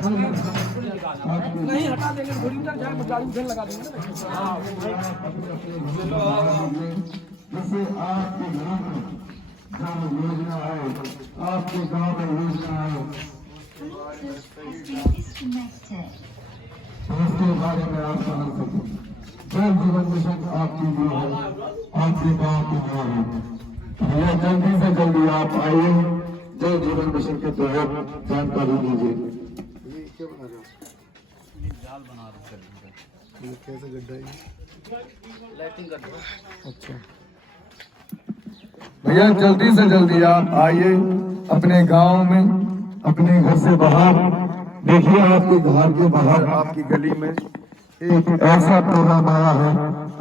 नहीं हटा देंगे, गाड़ी उधर लगा देंगे। जैसे आपके घरों में जहाँ योजना है, आपके गांव में योजना है, उसके बारे में आप समझ सकें। जल जीवन मिशन आपके लिए है, आपके गांव के लिए है। भैया जल्दी से जल्दी आप आइए, जल जीवन मिशन के तहत जानकारी दीजिए। कैसे गड्ढा है? अच्छा भैया जल्दी से जल्दी आप आइए अपने गांव में, अपने घर से बाहर। देखिए आपके घर के बाहर, आपकी गली में एक ऐसा प्रोग्राम आया है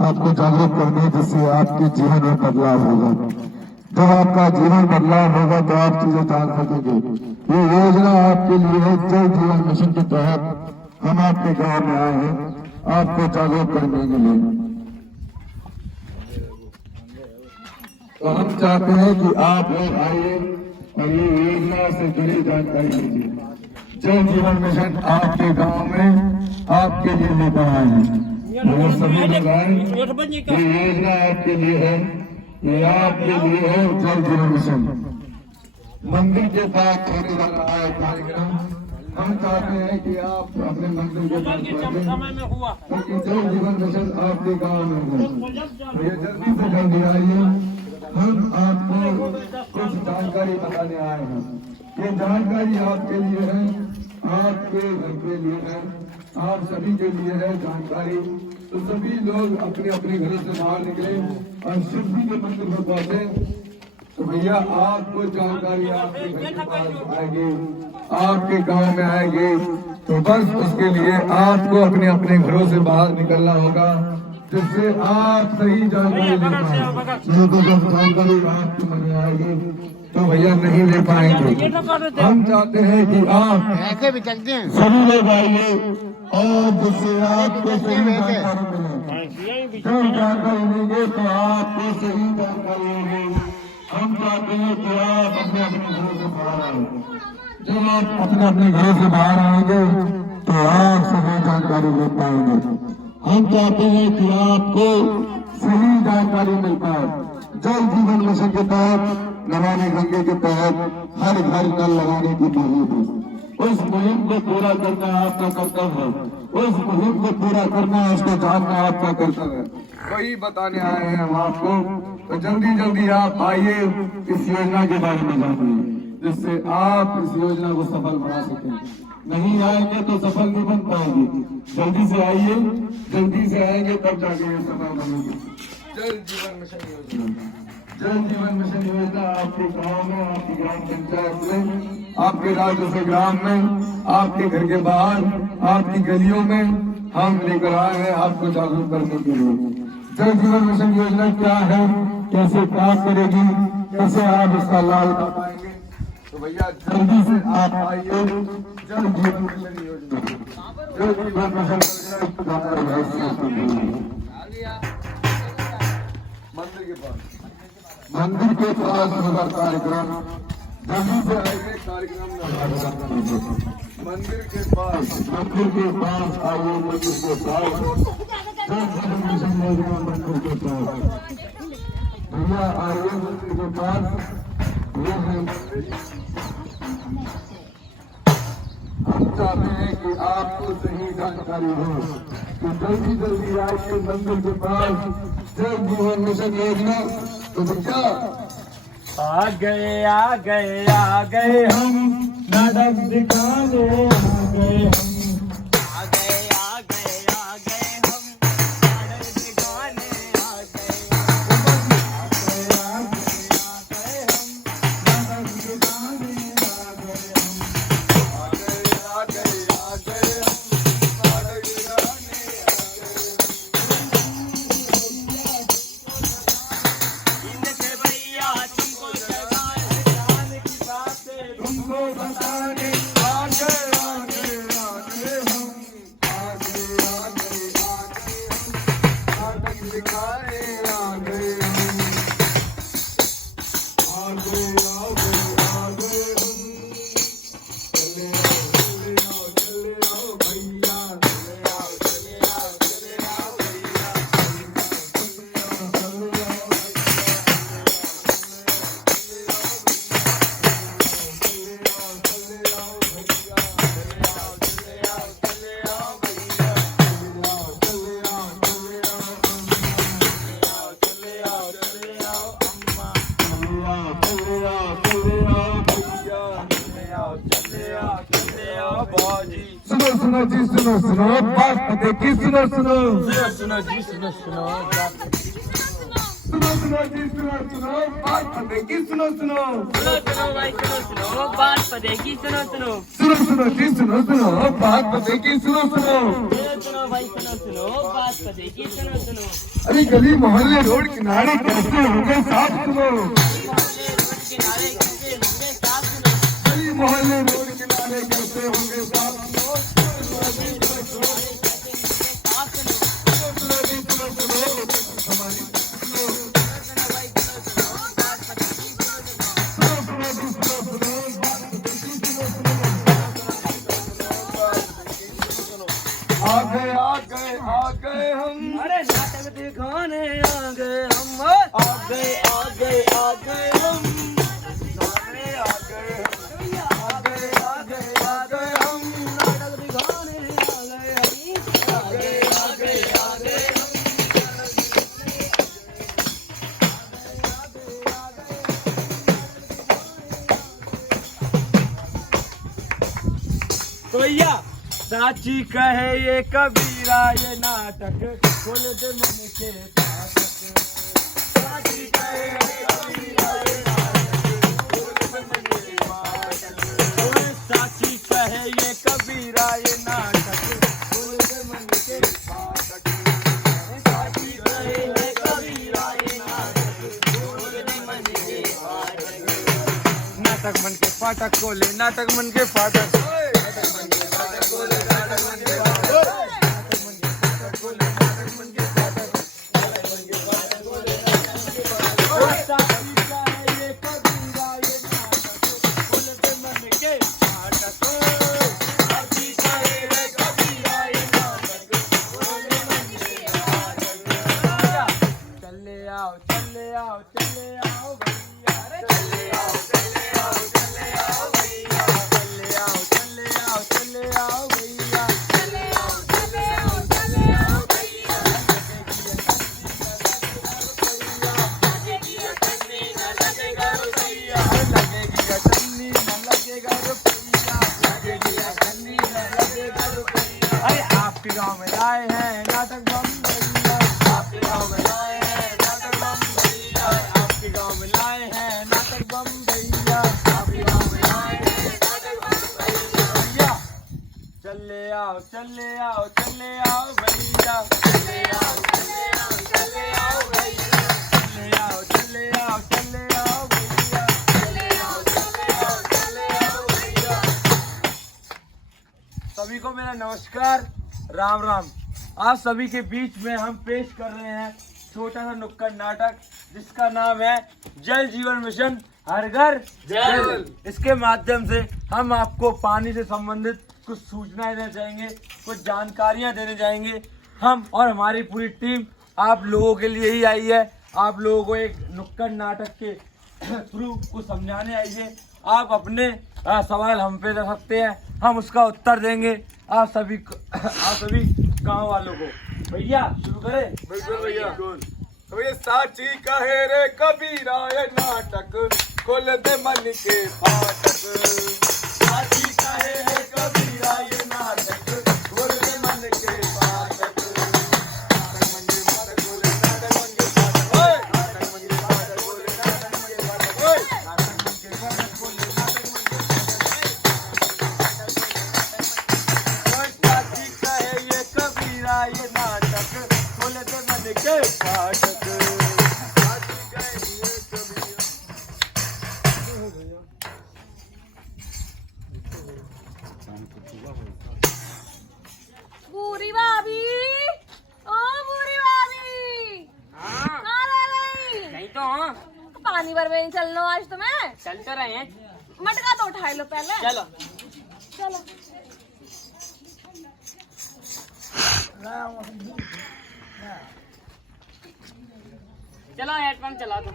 आपको जागरूक करने, जिससे आपके जीवन में बदलाव होगा। जब आपका जीवन बदलाव होगा तो आप चीजें जान सकेंगे। ये योजना आपके लिए है, जल जीवन मिशन के तहत हम आपके गांव में आए हैं आपको जागरूक करने के लिए। तो हम चाहते हैं कि आप लोग आइए और ये योजना से जुड़ी जानकारी लीजिए। जल जीवन मिशन आपके गांव में आपके लिए लेकर आए हैं। और सभी लोग आए, ये योजना आपके लिए है, ये आपके लिए है जल जीवन मिशन। मंदिर के पास होने वाला है कार्यक्रम, हम चाहते हैं कि आप अपने मंदिर के पास क्योंकि जल जीवन मिशन आपके गांव में है। तो ये जल्दी से जल्दी आइए, हम आपको कुछ जानकारी बताने आए हैं। ये जानकारी आपके लिए है, आपके घर के लिए है, आप सभी के लिए है जानकारी। तो सभी लोग अपने अपने घरों से बाहर निकले और शिव जी के मंदिर में पहुंचे। तो भैया आपको जानकारी आपके घर के पास आएगी, आपके गांव में आएगी। तो बस उसके लिए आपको अपने अपने घरों से बाहर निकलना होगा, जिससे आप सही जानकारी ले पाए। नहीं तो जब जानकारी आपके मन में आएगी तो भैया नहीं ले पाएंगे। हम चाहते हैं कि आप ऐसे भी चलते हैं सभी लोग आइए और जिससे आपको सही जानकारी मिले। जो जानकारी लेंगे तो आपको सही जानकारी होगी। हम चाहते हैं कि आप अपने अपने घरों से बाहर आए। जब आप अपने अपने घरों से बाहर आएंगे तो आप सही जानकारी ले पाएंगे। हम चाहते हैं कि आपको सही जानकारी मिल पाए। जल जीवन मिशन के तहत, नमामि गंगे के तहत हर घर नल लगाने की मुहिम है। उस मुहिम को पूरा करना आपका कर्तव्य है। उस मुहिम को पूरा करना, उसको जानना आपका कर्तव्य है। वही बताने आए हैं हम आपको। तो जल्दी जल्दी आप आइए, इस योजना के बारे में जानिए, जिससे आप इस योजना को सफल बना सकें। नहीं आएंगे तो सफल नहीं बन पाएंगे। जल्दी से आइए, जल्दी से आएंगे तब जाके ये सफल बनेंगे। जल जीवन मिशन योजना, जल जीवन मिशन योजना आपके गांव में, आपकी ग्राम पंचायत में, आपके राज्य से ग्राम में, आपके घर के बाहर, आपकी गलियों में हम लेकर आए हैं आपको जागरूक करने के लिए। जल जीवन मिशन योजना क्या है, कैसे काम करेगी, कैसे आप इसका लाभ उठा पाएंगे। तो भैया जल्दी से आप आइए, जल जीवन मिशन योजना, जल जीवन मिशन मंदिर के पास होगा कार्यक्रम। जल्दी से आइए, कार्यक्रम में मंदिर के पास आइए, मंदिर के पास जल जीवन मिशन योजना मंदिर के पास। भैया आइए मंदिर के पास, ये है मंदिर। हम चाहते हैं कि आपको सही जानकारी हो, तो जल्दी जल्दी आइए मंदिर के पास, जल जीवन मिशन योजना। तो भैया आ गए हम नाटक दिखाने, आ गए हम, आ गए हम नाटक दिखाने, आ गए हम नाटक दिखाने, इनसे भैया तुमको बताने की बातें तुमको बताने आ गए। बाजी सुनो सुनो जी सुनो सुनो बात पते की सुनो सुनो सुनो जी सुनो सुनो सुनो सुनो जी सुनो सुनो बात पते की सुनो सुनो सुनो भाई सुनो बात पते की सुनो सुनो सुनो जी सुनो सुनो बात पते की सुनो सुनो भाई सुनो बात पते की सुनो अरे गली मोहल्ले रोड किनारे कैसे होंगे साफ सुनो गली मोहल्ले रोड किनारे कैसे होंगे साफ सुनो हमारी आ गए हम अरे नाटक दिखाने आ गए हम आ गए हम हम नाटक दिखाने आ गए हम तो भैया साची कहे ये कबीरा ये नाटक खोल दे मन के फाटक साची कहे ये कबीरा ये नाटक खोल दे मन के फाटक ओए साची कहे ये कबीरा ये नाटक खोल दे मन के फाटक साची कहे ये कबीरा ये नाटक खोल दे मन के फाटक नाटक मन के फाटक खोले नाटक मन के फाटक आपके गांव में आए हैं नाटक बम भैया आपके गांव में आए हैं नाटक बम भैया आपके गांव में लाए हैं नाटक बम भैया आपके गांव में आए हैं नाटक बम भैया चले आओ भैया चले आओ भैया चले आओ भैया चले आओ भैया सभी को मेरा नमस्कार राम राम। आप सभी के बीच में हम पेश कर रहे हैं छोटा सा नुक्कड़ नाटक जिसका नाम है जल जीवन मिशन हर घर जल। इसके माध्यम से हम आपको पानी से संबंधित कुछ सूचनाएं देना चाहेंगे, कुछ जानकारियां देने जाएंगे। हम और हमारी पूरी टीम आप लोगों के लिए ही आई है, आप लोगों को एक नुक्कड़ नाटक के थ्रू कुछ समझाने आई है। आप अपने सवाल हम पे दे सकते हैं, हम उसका उत्तर देंगे आप सभी गांव वालों को। भैया शुरू करें। बिल्कुल भैया। तो ये साची कहे रे कबीरा ये नाटक खोल दे मन के फाटक। साची कहे रे कबीरा ये नाटक खोल दे मन के फाटक। नाटक मन के फाटक बोले नाटक मन के फाटक। ओए नाटक मन के फाटक बोले नाटक मन के फाटक। ओए नाटक मन के फाटक बोले नाटक मन के फाटक। साची कहे ये कबीरा ये नाटक खोल दे मन के फाटक। पूरी भाभी, ओ पूरी भाभी, कहाँ रह गई? नहीं तो पानी भर में नहीं चलना आज तुम्हें। चल तो रहे हैं। मटका तो उठा लो पहले। चलो चलो। चलो हेडपंप चला दो।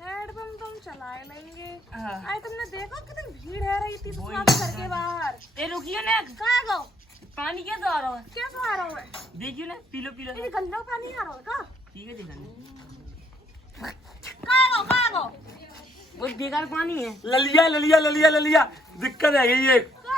हेडपंप तुम चला लेंगे। हाँ। आज तुमने देखो कितनी भीड़ है रही थी घर के बाहर। ए रुकियो ना, कहाँ गो? पानी क्या तो आ रहा है? कैसे आ रहा है? देखियो ना, पी लो ये गंदा पानी आ रहा है का? ठीक है देखा कहाँ गो? वो बेकार पानी है। ललिया दिक्कत है यही एक। कहाँ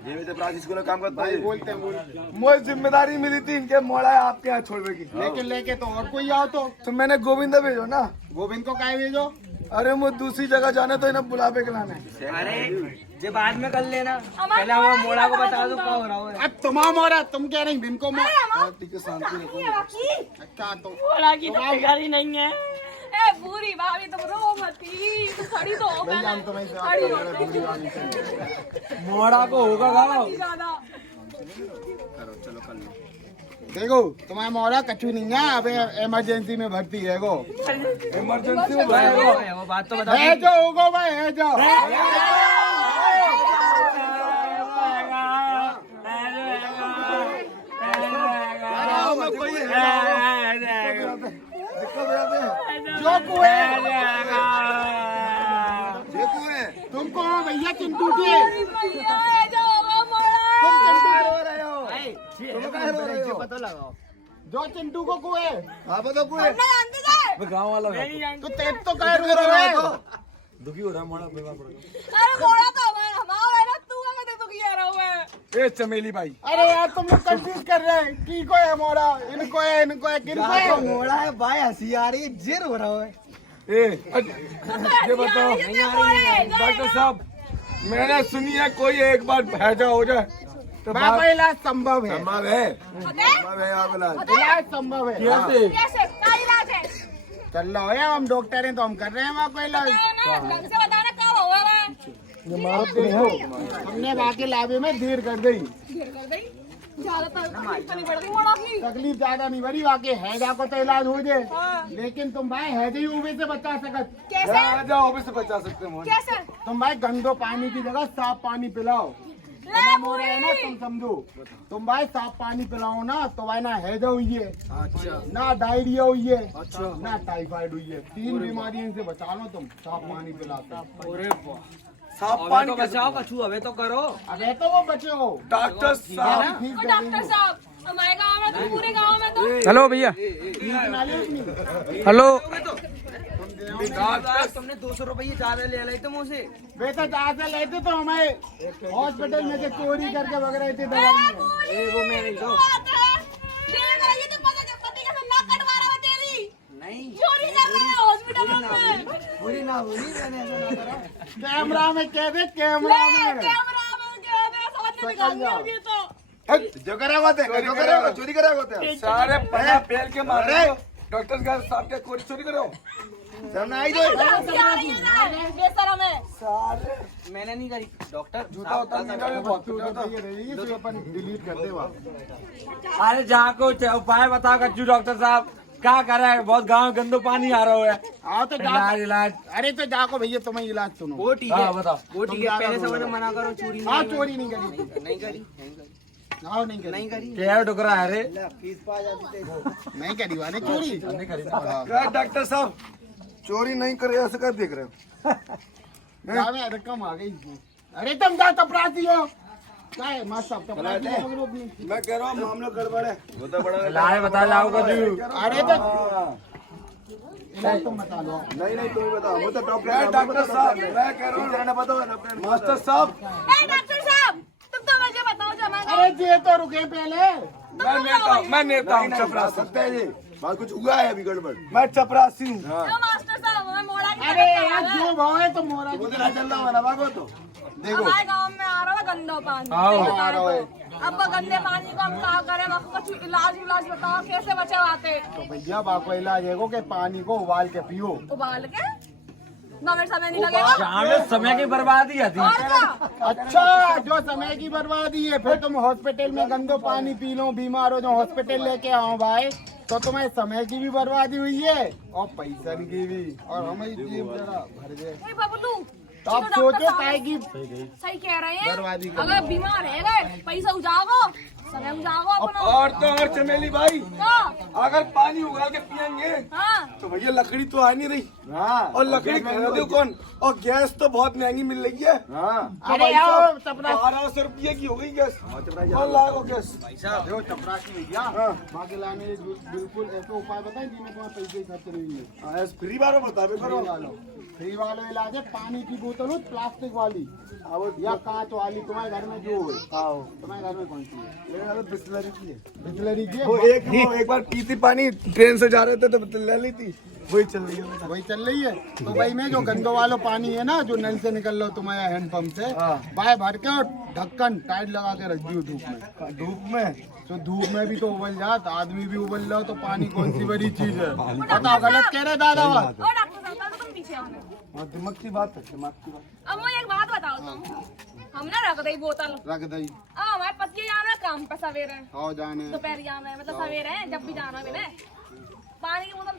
ये भी तो प्राची स्कूल में काम करता है। बोलते मुझे जिम्मेदारी मिली थी इनके मोड़ा आपके यहाँ छोड़ने की। लेके तो और कोई आओ तो मैंने गोविंदा भेजो ना। गोविंद को काहे भेजो? अरे मुझे दूसरी जगह जाना तो इन्हें बुलावे के लाने। अरे ये बाद में कर लेना, पहले वो मोड़ा को बता दो क्या हो रहा है। अब तुम्हारा मोरा, तुम क्या नहीं बिन को ठीक है, शांति रखो। अच्छा तो बोला कि तो गाड़ी नहीं है। ए पूरी भाभी तुम रो मती, तुम खड़ी तो हो भैया हम तुम्हें खड़ी हो मोड़ा को होगा गाओ। ज्यादा देखो तुम्हारा मोरा कछु नहीं है, अबे इमरजेंसी में भर्ती है गो। इमरजेंसी में भाई वो बात तो बता। है जो होगो भाई, है जो जो कुए तुमको भैया चिंटू के भैया ए जाओ मोड़ा। तुम चिंटू रो रहे हो। तुम कहाँ रो रहे हो? पता लगाओ। जो चिंटू को कुए हाँ बताओ कुए। ना जानते थे। गाँव वाला तो तेज तो कह रो रहे हो। दुखी हो रहा है मोड़ा बेवा पड़ेगा। अरे मोड़ा तो हमारा है ना, तू क्या तो किया रहा है। ए चमेली भाई, अरे यार तुम लोग कंफ्यूज कर रहे हैं की को है मोरा, इनको है किनको है। मोड़ा है भाई, हंसी आ रही है, जिर हो रहा है। ये बताओ डॉक्टर साहब, मैंने सुनी है कोई एक बार हैजा हो जाए तो बाबा इलाज संभव है, संभव है। संभव है आप इलाज। इलाज संभव है। कैसे? कैसे क्या इलाज है? चल रहा हो यार, हम डॉक्टर हैं तो हम कर रहे हैं वहाँ को इलाज। ढंग से बताना कब होगा वहाँ? देखो हमने बाकी लाभे में देर कर दी, ढेर कर गई, ज्यादा तकलीफ तो नहीं पड़ गई मोड़ा की। तकलीफ ज्यादा नहीं बड़ी, बाकी हैजा को तो इलाज हो जाए, हाँ। लेकिन तुम भाई हैजे ही उबे से बचा सकत। कैसे हैजा होने से बचा सकते हैं। कैसे? तुम भाई गंदो पानी की जगह साफ पानी पिलाओ। तुम्हारा मोरे है ना, तुम समझो, तुम भाई साफ पानी पिलाओ ना तो भाई ना हैजा हुई है, ना डायरिया हुई है, ना टाइफाइड हुई है। 3 बीमारी इनसे बचा लो तुम साफ पानी पिलाते। साफ पानी बचाओ, कछु हवे तो करो। अबे तो वो बचे हो डॉक्टर साहब, फीस और दे डॉक्टर देंगे। साहब हमारे गांव में तो, पूरे गांव में तो हेलो भैया, फीस बना ली अपनी। हेलो। डॉक्टर तुमने 200 रुपये ज्यादा ले ली तुम उसे। बेटा जहाँ से लेते तो हमें हॉस्पिटल में से चोरी करके भग रहे थे दवा में। वो मैं नहीं तो। ये तो पता है पति का नाक कटवा रहा है तेरी, नहीं चोरी कर रहे हैं हॉस्पिटल में। पूरी ना हुई, मैंने ऐसा ना करा। कैमरा में कह दे, कैमरा में कैमरा में क्या है, समझ में निकाल दिया ये तो। जो करा हुआ थे, जो करा हुआ चोरी करा हुआ थे। सारे पना पेल के मार रहे हो। डॉक्टर साहब के कोई चोरी करो। सामने आई दो। बेशरम है। सारे मैंने नहीं करी डॉक्टर। जूता होता है बहुत डिलीट कर दे वहाँ। अरे जहाँ को उपाय बताओ कच्चू डॉक्टर साहब, क्या कर रहा है? बहुत गाँव गंदो पानी आ रहा है। हाँ तो इलाज इलाज। अरे तो जाको भैया, तुम्हें इलाज सुनो। वो ठीक है, हाँ बताओ। वो ठीक है। पहले से मैंने मना करो, चोरी हाँ नहीं चोरी नहीं करी, नहीं करी, नहीं करी, हाँ नहीं करी, नहीं करी। क्या टुकड़ा है रे? नहीं करी वाले चोरी। डॉक्टर साहब चोरी नहीं करे ऐसे कर देख रहे हो? गाँव में रकम आ गई। अरे तुम जा तपराती हो क्या है? मस्त सब तपराती हो मगर अपनी। मैं कह रहा हूँ मामला गड़बड़ है। वो तो बड़ा लाए बता जाओ कच्चू। अरे तो इलाज तुम बता दो। नहीं नहीं तुम बताओ। वो तो डॉक्टर साहब, मैं कह रहा हूँ बताओ मास्टर साहब। ए डॉक्टर साहब तुम तो मुझे बताओ जमा अरे ये तो रुके पहले। मैं नेता हूँ चपरासी। सकते हैं जी, बात कुछ हुआ है अभी गड़बड़। मैं चपरासी हूँ। मास्टर साहब हमें मोड़ा की अरे यार जो भाव है तो मोरा वो तो चल रहा है ना बागो तो। देखो हमारे गांव में आ रहा है गंदा पानी। आ रहा है। अब गंदे पानी को हम क्या करें? आपको कुछ इलाज बताओ कैसे बचावाते? तो भैया बाको इलाज है कि पानी को उबाल के पियो। उबाल के ना मेरे समय नहीं लगेगा। में समय की बर्बादी आती और क्या? अच्छा जो समय की बर्बादी है, फिर तुम हॉस्पिटल में गंदो पानी पी लो, बीमार हो जाओ, हॉस्पिटल लेके आओ भाई, तो तुम्हें समय की भी बर्बादी हुई है और पैसा की भी, और हमारी जेब जरा भर गए। ए बबलू तो आप सोचो काहे की सही कह रहे हैं। बर्बादी कर अगर बीमार है गए पैसा उजाओ समय में जाओ अपना। और तो और चमेली भाई, हाँ अगर पानी उगाल के पियेंगे हाँ तो भैया लकड़ी तो आ नहीं रही। और लकड़ी खरीदे कौन? और गैस तो बहुत महंगी मिल रही है। अरे आओ सपना 1200 रुपये की हो गई गैस। कौन लाएगा गैस? देखो चपरासी भैया, बाकी लाने के बिल्कुल ऐसे उपाय बताएं जिनमें तुम्हें पैसे खर्च नहीं हुए। फ्री बार बता फ्री वाला इलाज है, पानी की बोतल हो प्लास्टिक वाली या कांच वाली, तुम्हारे घर में जो हो। तुम्हारे घर में कौन सी है? बिस्लरी की है। बिस्लरी की है? वो एक बार पीती पानी, ट्रेन से जा रहे थे तो ले ली थी, वही चल रही है। वही चल रही है। तो भाई में जो गंदो वाला पानी है ना, जो नल से निकल रहा हो तुम्हारे हैंडपंप से, बाय भर के और ढक्कन टाइट लगा के रख दियो धूप में। धूप में तो धूप में भी तो उबल जात, आदमी भी उबल रहा हो, तो पानी कौन सी बड़ी चीज है? बताओ, गलत कह रहे दादा? और डॉक्टर साहब पहले तुम पीछे आओ ना। दिमाग की बात है, दिमाग की बात। अब मुझे एक बात बताओ तुम, हम ना रख दई बोतल, रख दई। हमारे पति जाना है काम पे सवेरे, आओ जाने। दोपहर जाना है, मतलब सवेरे है जब भी जाना है मैंने। पानी की बोतल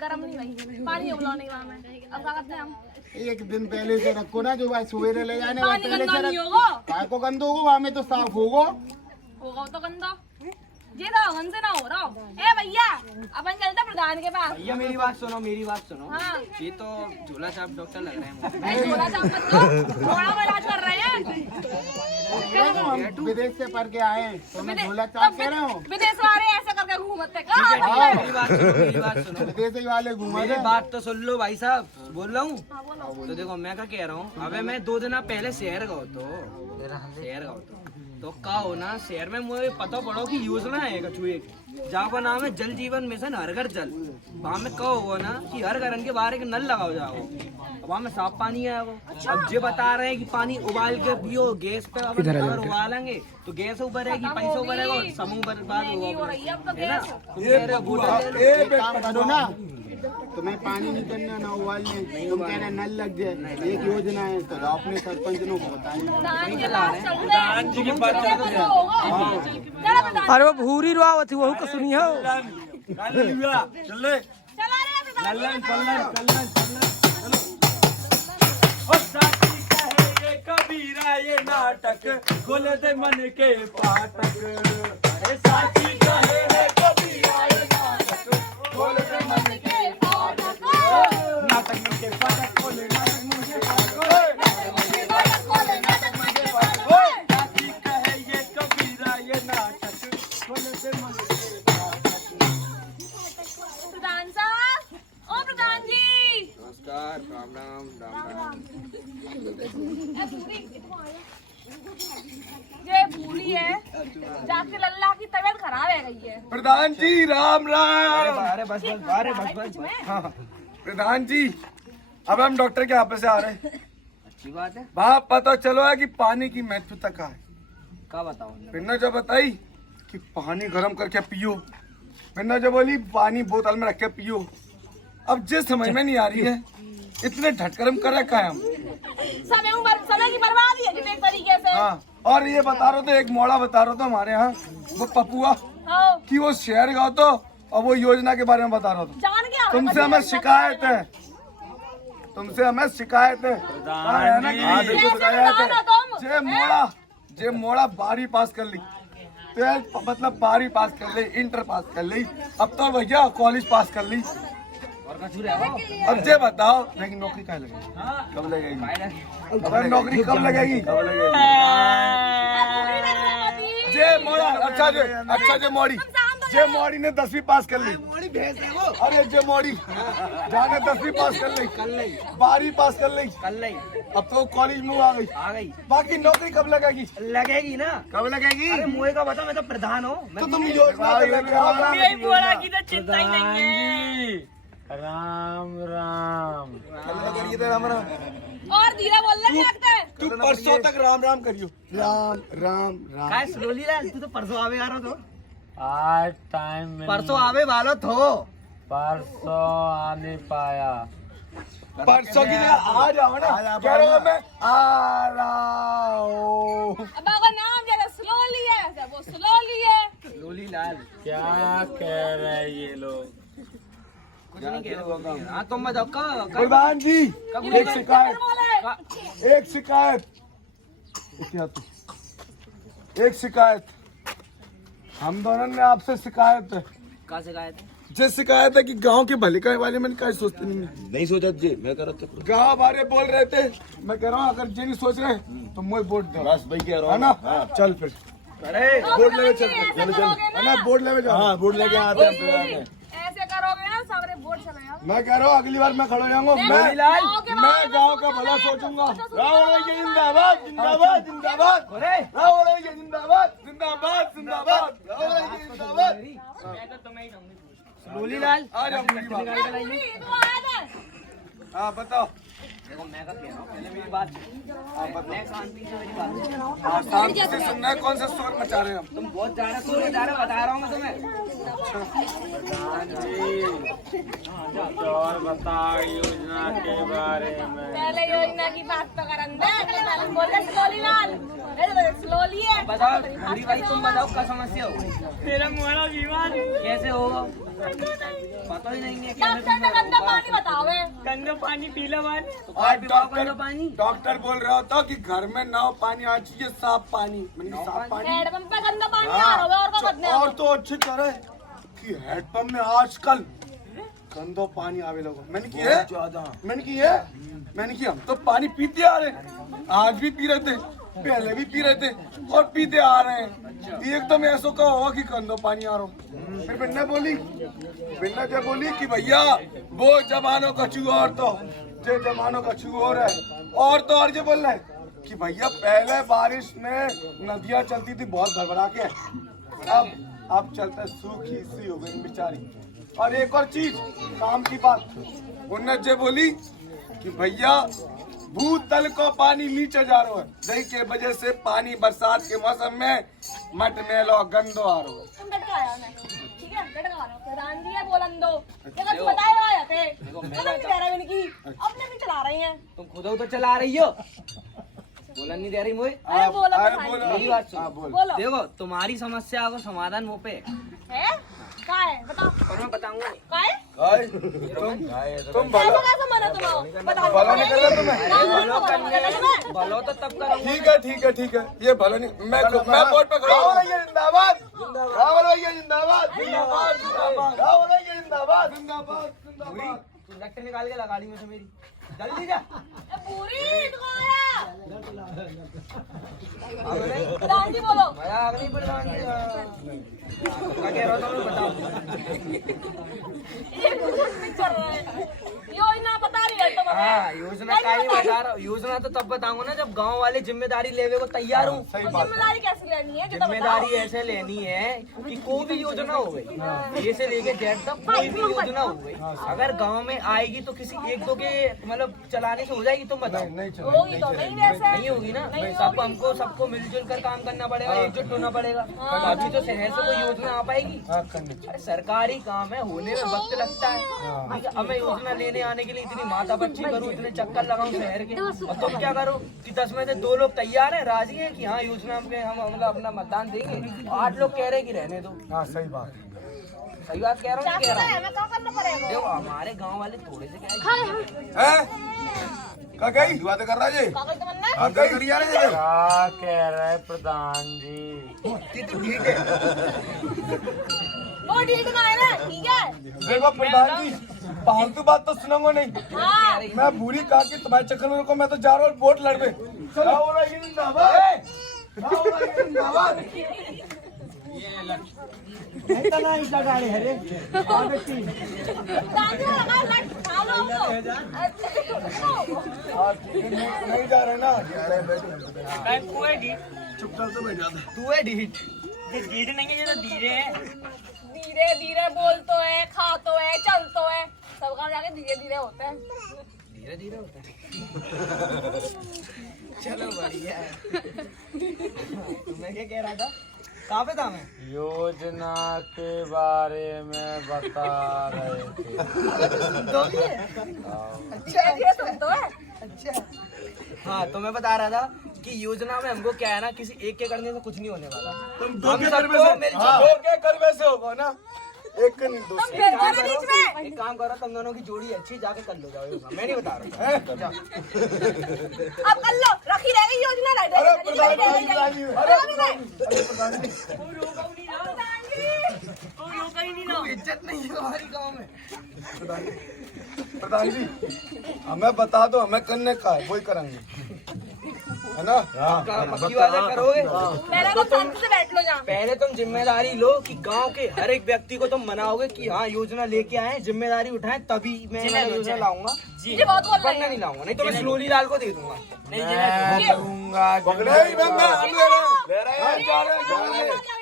गर्म नहीं हुई, पानी उबला नहीं हुआ मैं, अब क्या करते हैं हम? एक दिन पहले से रखो ना, जो भाई सवेरे ले जाने पानी पहले गंदा से नहीं रख। होगा, काय को गंदा होगा? वहाँ में तो साफ होगा। होगा तो गंदा। ये तो अगन से ना हो रहा। ए भैया, अपन चलते प्रधान के पास। भैया मेरी बात सुनो, मेरी बात सुनो। हाँ ये तो झोला छाप डॉक्टर लग रहे हैं। नहीं, झोला छाप मत दो, थोड़ा में इलाज कर रहे हैं। हम विदेश से पढ़ के आए हैं, तो मैं झोला तो चाप कह रहा हूँ। विदेश वाले ऐसे करके घूमते का? मेरी बात सुनो, मेरी बात सुनो। विदेशी वाले घुमा मेरी दे। बात तो सुन लो भाई साहब, बोल रहा हूँ। हाँ, बोलो। तो देखो मैं क्या कह रहा हूँ, अबे मैं 2 दिन पहले शहर गया तो का हो ना, शहर में मुझे पता पड़ो कि योजना है कछु एक, जहाँ का नाम है जल जीवन मिशन हर घर जल। वहाँ में कहो हो ना कि हर घर के बाहर एक नल लगाओ जाओ, वहाँ में साफ पानी है वो। अब ये बता रहे हैं कि पानी उबाल के पियो, गैस पे अगर उबालेंगे तो गैस उबलेगी, पैसा उबलेगा और समूह बर्बाद महंगी हो होगा, रही है अब तो है ना? गैस। तुम कह रहे हो बोतल ले लो। एक काम करो ना, तुम्हें पानी नहीं करना ना उबालने, तुम कह रहे नल लग जाए, एक योजना है, तो अपने सरपंच को बताएं। प्रधान के पास चलते हैं। प्रधान जी के पास चलते हैं। अरे वो भूरी रुआ थी वहू को सुनी हो। चल ले चला रहे हैं प्रधान जी के पास। और साथी कहे ये कबीरा ये नाटक, खोले दे मन के फाटक। अरे साथी कहे ये कबीरा ये नाटक, खोले दे मन के फाटक। नाटक मन के फाटक खोले, नाटक मन के फाटक। साथी कहे ये कबीरा ये नाटक, खोले दे मन के फाटक। प्रधान साहब, ओ प्रधान जी। नमस्कार, राम राम राम राम। ये भूरी है, जाके लल्ला की तबीयत खराब है गई है। प्रधान जी राम राम। अरे बस बस, अरे बस बस बस। हाँ, प्रधान जी अब हम डॉक्टर के ऑफिस से आ रहे हैं। अच्छी बात है। वहाँ पता चलो है कि पानी की महत्वता का है। क्या बताओ? फिर ने जो बताई कि पानी गर्म करके पियो, फिर ने जो बोली पानी बोतल में रख के पियो। अब जिस समझ में नहीं आ रही है, इतने झटकरम कर रखा है हम। समय की बर्बादी है किसी तरीके से। हाँ, और ये बता रहे थे, एक मोड़ा बता रहे थे हमारे यहाँ, वो पपुआ हाँ, कि वो शहर गया तो और वो योजना के बारे में बता रहा था। जान गया। तुमसे हमें शिकायत है, तुमसे हमें शिकायत है। हाँ, है ना कि कैसे शिकायत प्रधान हो तुम? जे मोड़ा 12वीं पास कर ली, 12 मतलब 12वीं पास कर ली, इंटर पास कर ली, अब तो भैया कॉलेज पास कर ली। अब जे बताओ, लेकिन नौकरी कहाँ लगेगी? कब लगेगी? अब नौकरी कब लगेगी? जे मोड़ा, अच्छा जे मोड़ी, जे मोड़ी ने 10वीं पास कर ली। अरे जे मोड़ी जाने 10वीं पास कर ली, 12वीं पास कर ली, अब तो कॉलेज में आ गई। बाकी नौकरी कब लगेगी? लगेगी ना। कब लगेगी? अरे मुझे का बता, मैं तो प्रधान हूँ। तो तुम योजना तो लेके आओ। यही बोला की तो चिंता ही नहीं है। राम राम। और धीरे बोलने नहीं लगता है। तू परसों तक राम राम करियो। राम राम राम। काय स्लोली लाल, तू तो परसों आवे यारो तो। आज टाइम परसों आवे वालो थो। परसों आ नहीं पाया। परसों की जगह आ जाओ ना। कह रहा हूँ मैं आ रहा हूँ। अब अगर नाम जरा स्लोली है, वो स्लोली है। लोली लाल क्या कह रहे ये लोग? कुछ नहीं कह रहे। हाँ तुम बताओ कब प्रधान जी एक शिकायत, बोले एक शिकायत। हम दोनों ने आपसे शिकायत है, कहाँ शिकायत है? जो शिकायत है कि गांव के भले के वाले में क्या सोचते नहीं सोचा जी मैं कर रहा था गांव वाले बोल रहे थे, मैं कह रहा हूँ अगर ये नहीं सोच रहे तो मुझे वोट दो। बस भाई कह रहा है हूँ ना, चल फिर बोर्ड लेवे चल है ना, बोर्ड लेवे जाओ। हाँ वोट लेके आते हैं ऐसे करोगे ना सारे वोट चले जाओ। मैं कह रहा हूँ अगली बार मैं खड़ा हो जाऊंगा, मैं गांव का भला सोचूंगा। राहुल जिंदाबाद जिंदाबाद जिंदाबाद, राहुल जिंदाबाद जिंदाबाद जिंदाबाद, राहुल जिंदाबाद। लोलीलाल आ जाओ मेरी बात। हाँ बताओ। देखो मैं क्या कह रहा हूँ, पहले मेरी बात मैं शांति से मेरी बात सुनो। हाँ, शांति से सुनना है, कौन सा शोर मचा रहे हैं हम? तुम बहुत ज्यादा शोर मचा रहे हो, बता रहा हूँ मैं तुम्हें। और बताओ योजना के बारे में। पहले योजना की बात तो कर अंदर बोले स्लोली लाल स्लोली है। बताओ बूढ़ी भाई, तुम बताओ क्या समस्या हो? मेरा मोहरा बीमार है। कैसे होगा? पता ही नहीं है डॉक्टर ने गंदा पानी बताओ है। गंदा पानी पीला पानी। और डॉक्टर पानी डॉक्टर बोल रहा होता कि घर में नाव पानी आ चाहिए, साफ पानी। मैंने साफ पानी हेडपंप पे गंदा पानी आ रहा है और क्या करने और तो अच्छी तरह कि हेडपंप में आजकल गंदो पानी आवे लोगो। मैंने की है, मैंने की हम तो पानी पीते आ रहे हैं, आज भी पी रहे थे, पहले भी पी रहे थे और पीते आ रहे हैं। एकदम ऐसा का होगा कि गंदो पानी आ रहा हो। फिर बिन्ना क्या बोली कि भैया वो जमानों का छू और तो जे जमानों का छू और है, और तो और ये बोल रहे हैं कि भैया पहले बारिश में नदियां चलती थी बहुत भरभरा के, अब चलते सूखी सी हो गई बेचारी। और एक और चीज काम की बात, उन्होंने जे बोली कि भैया भूतल को पानी नीचे जा रहा है, दही के वजह से पानी बरसात के मौसम में मट मेलो गंदो आ रहा है। तुम डटका आया मैं, ठीक है डटका रहा प्रधान जी है बोलन दो ये कुछ बताए आया थे बोलन कह रहे इनकी अपने भी चला रही हैं। तुम खुद तो चला रही हो, बोलन नहीं दे रही मुझे। अरे बोलो अरे बताइए। बोलो। मेरी बात हाँ, सुनो। बोल। बोलो देखो तुम्हारी समस्या का समाधान वो पे है क्या है बताओ और मैं बताऊंगा नहीं। क्या है तुम कैसे कैसे मना तुम बताओ भला नहीं कर रहा तुम्हें? भलो तो तब करूंगा। ठीक है ये भला नहीं। मैं बोर्ड पे खड़ा हूँ। राहुल भैया जिंदाबाद, राहुल भैया जिंदाबाद जिंदाबाद जिंदाबाद, राहुल भैया जिंदाबाद जिंदाबाद जिंदाबाद। तू लट्टे निकाल के लगा दी मुझे मेरी, जल्दी जा। पूरी दुकाया अगले प्रधान जी बोलो मजा आ गई प्रधान जी। क्या कह रहा था मैं बताओ। ये कुछ नहीं चल रहा है योजना बता रही है तो हाँ योजना का ही बता रहा हूँ। योजना तो तब बताऊंगा ना जब गांव वाले जिम्मेदारी लेवे को तैयार हूँ। जिम्मेदारी कैसे लेनी है जिम्मेदारी ऐसे लेनी है कि कोई भी योजना हो गई, ये से लेके जेड तक कोई भी योजना हो गई, अगर गांव में आएगी तो किसी एक दो के मतलब चलाने से हो जाएगी। तुम बताओ। होगी तो नहीं वैसे नहीं होगी ना, सब हमको मिलजुल कर काम करना पड़ेगा, एकजुट होना पड़ेगा, तभी तो शहर से कोई योजना आ पाएगी। अरे सरकारी काम है, होने में वक्त लगता है। ठीक है, अब मैं योजना लेने आने के लिए इतनी माथा बच्ची करूँ, इतने चक्कर लगाऊं शहर के, और तुम क्या करो कि 10 में से 2 लोग तैयार हैं, राजी हैं कि हाँ योजना में हम मतलब अपना मतदान देंगे, 8 लोग कह रहे हैं कि रहने दो। हाँ सही बात कह रहा हूँ, नहीं कह रहा हूँ। हमें क्या करना पड़ेगा देखो हमारे गांव वाले थोड़े से क्या है, क्या कही बातें कर रहा जी? कागज तमन्ना हाँ कही करी जा रहे क्या कह रहे प्रधान जी? ठीक है। वो ठीक है ना ठीक है देखो प्रधान जी फालतू बात तो सुनाऊंगा नहीं। हाँ मैं बुरी कहा कि तुम्हारे चक्कर में रुको, मैं तो जा रहा हूँ वोट लड़वे। चलो जिंदाबाद, जिंदाबाद। नहीं जा रहे ना, चुपचाप तो बैठ जाता। तू है ढीठ। ये धीरे नहीं है, ये तो धीरे है। धीरे धीरे बोल तो है खा तो है चल तो है सब काम जाके धीरे धीरे होता है धीरे धीरे होता है। चलो बढ़िया है। तुम्हें क्या कह रहा था, कहाँ पे था मैं? योजना के बारे में बता रहे थे। धीरे धीरे सुन तो है अच्छा हाँ, तो मैं बता रहा था कि योजना में हमको क्या है ना, किसी एक के करने से कुछ नहीं होने वाला। तुम दो के करवे से होगा ना, एक नहीं दो तुम फिर जाने बीच में। एक काम करो, तुम दोनों की जोड़ी अच्छी, जाके कर लो जाओ योजना। मैं नहीं बता रहा हूँ। अब कर लो, रखी रहेगी योजना। अरे प्रधान जी, इज्जत नहीं है हमारी गाँव में। प्रधान जी हमें बता दो, हमें करने का है वही करेंगे, है ना? पक्की वादा करोगे? पहले तो शांति से बैठ लो जहाँ। पहले तुम जिम्मेदारी लो कि गांव के हर एक व्यक्ति को तुम मनाओगे कि हाँ योजना लेके आए, जिम्मेदारी उठाएं, तभी मैं योजना लाऊंगा। ये बहुत बोल रहे वरना हैं। नहीं लाऊंगा, नहीं तो मैं स्लोली लाल को दे दूंगा। मैं करूंगा पकड़े ही मैं हम ले रहे हैं, जा रहे हैं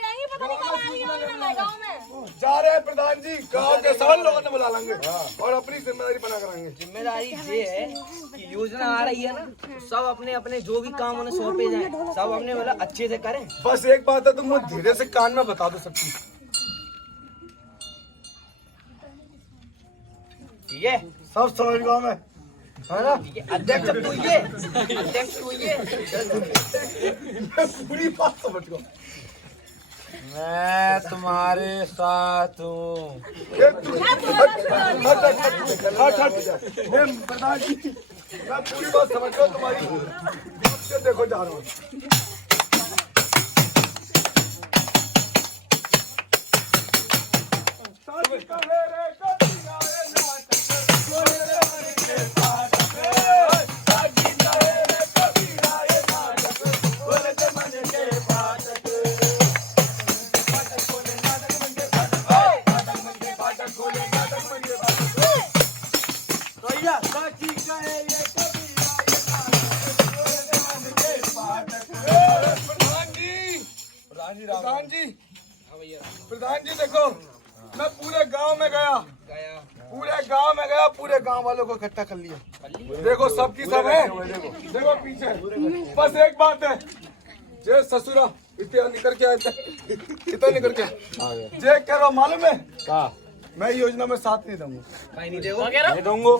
यही पता नहीं कब आ रही है योजना गाँव में। जा रहे हैं प्रधान जी, गाँव के सब लोगों ने बुला लेंगे और अपनी जिम्मेदारी बना कराएंगे। जिम्मेदारी ये है कि योजना आ रही है ना, तो सब अपने अपने जो भी काम उन्हें सौंपे जाए, सब अपने मतलब अच्छे से करें। बस एक बात है, तुम मुझे धीरे से कान में बता दो सब चीज, ठीक है? सब समझ गाँव में, है ना? ठीक है, अध्यक्ष तू ये, अध्यक्ष तू ये। मैं पूरी बात समझ गया। मैं तुम्हारे साथ हूँ। प्रधान जी मैं पूरी बात समझ गया तुम्हारी, देखो जा रहा हूँ। प्रधान जी देखो, मैं पूरे गांव में गया, पूरे गांव वालों को इकट्ठा कर लिया। देखो सबकी सब है, देखो पीछे। बस एक बात है, जे ससुरा इतना निकल के आए, इतना निकल के जे कह रहा मालूम है मैं योजना में साथ नहीं दूंगा, नहीं देगा नहीं दूंगा।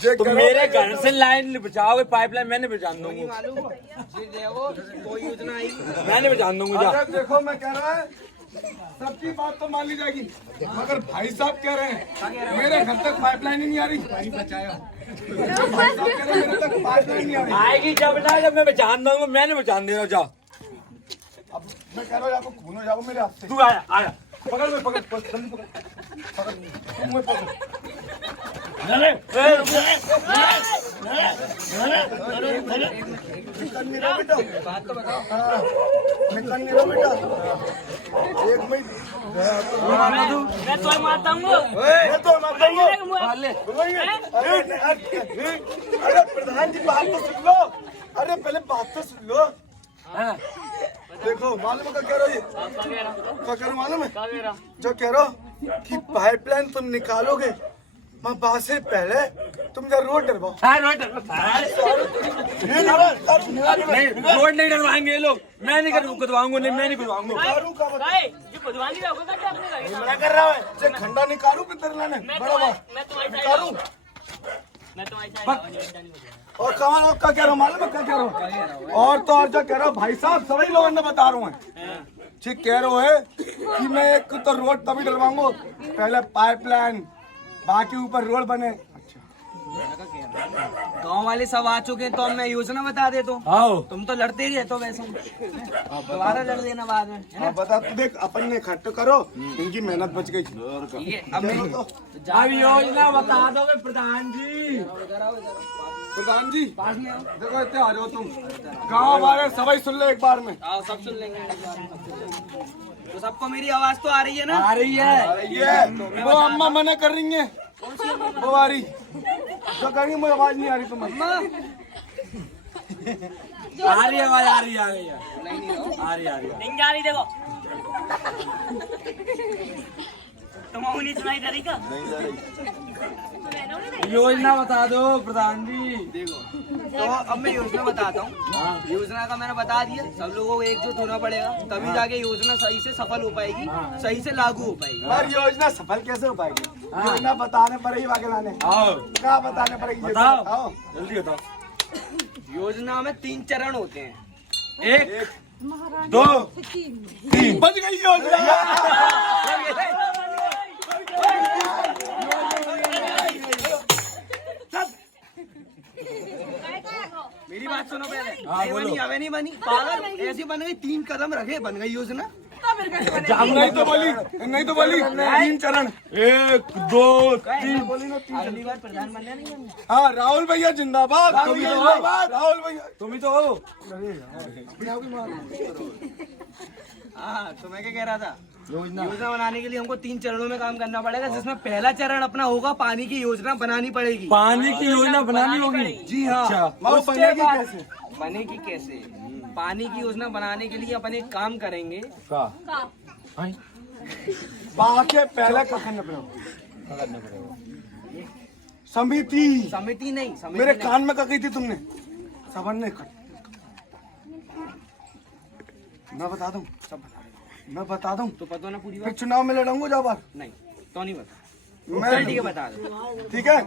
जे तुम मेरे घर से लाइन बचाओगे, पाइपलाइन मैंने बचा दूंगा। मालूम है? जी देखो कोई योजना आई, मैंने बचा दूंगा। जा अरे देखो मैं कह रहा है सबकी बात तो मान ली जाएगी, मगर भाई साहब कह रहे हैं मेरे घर तक पाइपलाइन ही नहीं आ रही। भाई साहब कह रहे हैं मेरे तक पाइपलाइन नहीं आ रही। आएगी जब ना, जब मैं बचा दूंगा। मैंने बचा दिया। जा अब मैं कह रहा हूँ आपको खून हो जाओ मेरे हाथ से। तू आया आया। पकड़ में पकड़, जल्दी पकड़, मुंह पकड़। निकल नहीं रहा बेटा, बात तो बताओ। निकल नहीं रहा बेटा, एक मिनट मैं तो मारता हूँ। मैं तो मत दूंगा। अरे प्रधान जी बात तो सुन लो, अरे पहले बात तो सुन लो। देखो मालूम है क्या कह रहा है, क्या कह रहा मालूम है, जो कह रहा कि पाइपलाइन तुम निकालोगे, मैं बात से पहले तुम जरा रोड डरवाओ। रोड नहीं डरवाएंगे ये लोग। मैं नहीं करवाऊंगा। नहीं मैं नहीं करवाऊंगा। क्या कर रहा है, जे खंडा निकालू फिर तेरे लाने बड़ा निकालू। और कमाल और क्या कह रहा हूँ मालूम है क्या कह रहा हूँ, और तो और जो कह रहा हूँ भाई साहब सभी लोगों ने बता रहा हूँ ठीक कह रहा है कि मैं एक तो रोड तभी डलवाऊंगा, पहले पाइपलाइन, बाकी ऊपर रोड बने। गांव वाले सब आ चुके हैं तो अब मैं योजना बता देता हूँ। आओ तुम तो लड़ते ही रहते हो वैसे, दोबारा लड़ लेना बाद में, है ना? बता तू देख, अपन ने इकट्ठा करो, इनकी मेहनत बच गई। ठीक है, अब मैं अब योजना बता दोगे प्रधान जी। प्रधान जी देखो इतने आ जाओ तुम, गाँव वाले सभी सुन ले एक बार में। आओ सब सुन लेंगे। तो सबको मेरी आवाज तो आ रही है ना? आ रही है। ये वो अम्मा मना कर रही है, वो आ रही जो कहेंगी मुझे आवाज नहीं आ रही तुम्हें। आ रही आवाज, आ रही है। आ रही नहीं जा रही देखो। तुम नहीं सुनाई दे रही क्या? योजना बता दो प्रधान जी। तो अब मैं योजना बताता हूँ। योजना का मैंने बता दिया, सब लोगों को एकजुट होना पड़ेगा, तभी जाके योजना सही से सफल हो पाएगी, सही से लागू हो पाएगी। पर योजना सफल कैसे हो पाएगी, योजना बताने पड़ेगी आगे लाने। आओ क्या बताने पड़ेगी, बताओ, जल्दी बताओ। योजना में 3 चरण होते हैं। 1 2 3 बच गई योजना। सुनो पहले। नहीं बनी, अबे नहीं बनी पागल, ऐसी बन गई 3 कदम रखे बन गई योजना। तो फिर कैसे बनेगी? नहीं तो बोली, नहीं तो बोली 3 चरण, 1 2 3 बोली ना 3। अगली बार प्रधान बनना नहीं बनना। हाँ राहुल भैया जिंदाबाद, जिंदाबाद राहुल भैया। तुम ही तो हो। हाँ तो मैं क्या कह रहा था, योजना बनाने के लिए हमको 3 चरणों में काम करना पड़ेगा, जिसमें पहला चरण अपना होगा पानी की योजना बनानी पड़ेगी। पानी की योजना बनानी होगी। जी हाँ। वो उसके बनेगी बाद- कैसे? बनेगी कैसे? पानी की योजना बनाने के लिए अपन एक काम करेंगे। का बाके पहले का करना पड़ेगा समिति। समिति नहीं, समिति मेरे नहीं। कान में क्या कही थी तुमने? सबन ने मैं बता दूं, सब बता दूं, मैं बता दूं। तो पता ना पूरी फिर बात। चुनाव में लड़ूंगा जा बार। नहीं तो नहीं बता। मैं चल ठीक है बता दो। ठीक है,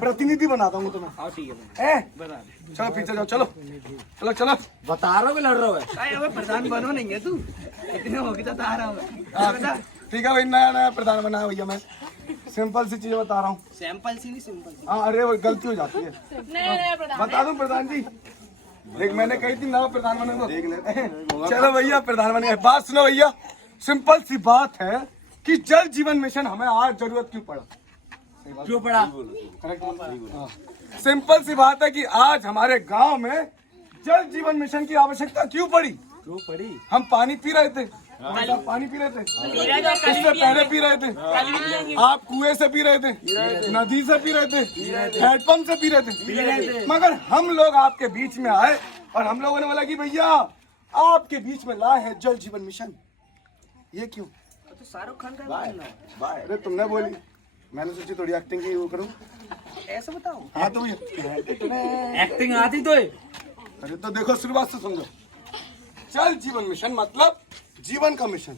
प्रतिनिधि बनाता हूँ तुम्हें। हाँ ठीक है बता दो। चलो पीछे जाओ, चलो चलो चलो। बता रहा हो कि लड़ रहा हो? अरे अब प्रधान बनो नहीं है तू, इतने होगी तो आ रहा होगा। बता। ठीक है भाई, नया नया प्रधान बना है भैया मैं। सिंपल सी चीज बता रहा हूँ। सैंपल सी नहीं, सिंपल सी। हाँ अरे वो गलती हो जाती है। नहीं प्रधान। बता दूं प्रधान जी, देख मैंने कही थी ना प्रधान बने को। देख ले। चलो भैया प्रधान बन गए। बात सुनो भैया, सिंपल सी बात है कि जल जीवन मिशन हमें आज जरूरत क्यों पड़ा? क्यों पड़ा? सिंपल सी बात है कि आज हमारे गांव में जल जीवन मिशन की आवश्यकता क्यों पड़ी? क्यों पड़ी? हम पानी पी रहे थे, पानी पी रहे थे, इससे पहले पी रहे थे, आप कुएं से पी रहे थे, नदी से पी रहे थे, हैंडपंप से पी रहे थे, मगर हम लोग आपके बीच में आए और हम लोगों ने बोला कि भैया आपके बीच में लाए हैं जल जीवन मिशन। ये क्यों? तो शाहरुख खान का बनना है। अरे तुमने बोली, मैंने सोची थोड़ी एक्टिंग की वो करूं। ऐसा बताओ। हाँ तो भैया एक्टिंग आती तो है। अरे तो देखो शुरुआत से समझो। जल जीवन मिशन मतलब जीवन का मिशन।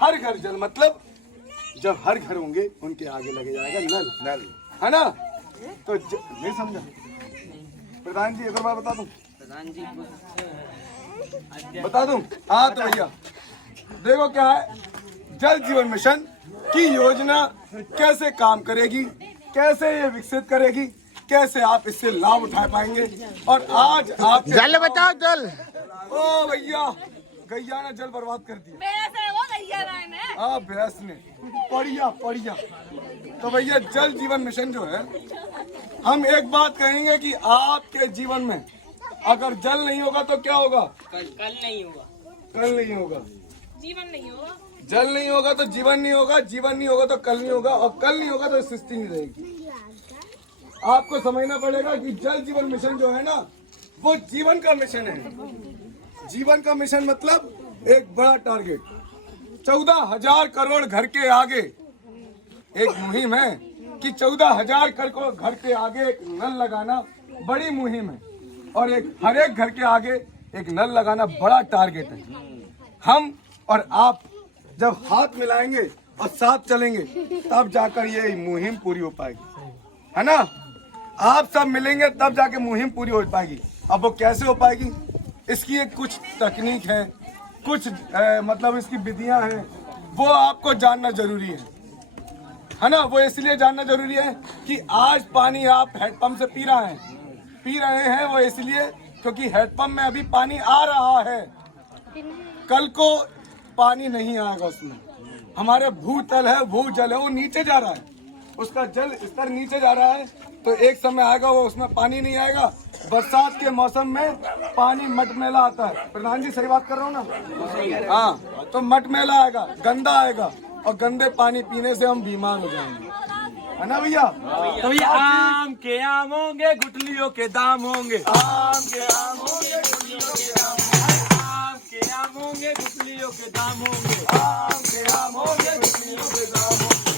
हर घर जल मतलब जब हर घर होंगे उनके आगे लगे जाएगा नल। नल है ना? तो नहीं समझा प्रधान जी? एक और बार बता दूं? प्रधान जी बता दूं? हाँ तो भैया देखो क्या है, जल जीवन मिशन की योजना कैसे काम करेगी, कैसे ये विकसित करेगी, कैसे आप इससे लाभ उठा पाएंगे। और आज आप जल बताओ, जल। ओ भैया गैया ने जल बर्बाद कर दिया। मेरे से वो गैया राय ने। हाँ भैंस ने पड़िया पड़िया। तो भैया जल जीवन मिशन जो है, हम एक बात कहेंगे कि आपके जीवन में अगर जल नहीं होगा तो क्या होगा? कल नहीं होगा। कल नहीं होगा। जीवन नहीं होगा। जल नहीं होगा तो जीवन नहीं होगा, जीवन नहीं होगा तो कल नहीं होगा, और कल नहीं होगा तो सृष्टि नहीं रहेगी। आपको समझना पड़ेगा कि जल जीवन मिशन जो है ना, वो जीवन का मिशन है। जीवन का मिशन मतलब एक बड़ा टारगेट। 14,000 करोड़ घर के आगे एक मुहिम है कि 14,000 करोड़ घर के आगे एक नल लगाना बड़ी मुहिम है, और एक हर एक घर के आगे एक नल लगाना बड़ा टारगेट है। हम और आप जब हाथ मिलाएंगे और साथ चलेंगे तब जाकर ये मुहिम पूरी हो पाएगी, है ना? आप सब मिलेंगे तब जाके मुहिम पूरी हो पाएगी। अब वो कैसे हो पाएगी? इसकी एक कुछ तकनीक है, कुछ मतलब इसकी विधियां हैं, वो आपको जानना जरूरी है ना? वो इसलिए जानना जरूरी है कि आज पानी आप हैंडपंप से पी रहे हैं वो इसलिए क्योंकि हैंडपंप में अभी पानी आ रहा है, कल को पानी नहीं आएगा उसमें। हमारे भूतल है, भूजल है, वो नीचे जा रहा है, उसका जल स्तर नीचे जा रहा है, तो एक समय आएगा वो उसमें पानी नहीं आएगा। बरसात के मौसम में पानी मटमैला आता है। प्रधान जी सही बात कर रहा हूँ ना? हाँ, तो मटमैला आएगा, गंदा आएगा, और गंदे पानी पीने से हम बीमार हो जाएंगे, है ना भैया? तो भैया आम के आम होंगे, गुठलियों के दाम होंगे। आम के आम होंगे, गुठलियों के दाम होंगे। आम के आम होंगे, गुठलियों के दाम होंगे। आम के आम होंगे, गुठलियों के दाम होंगे।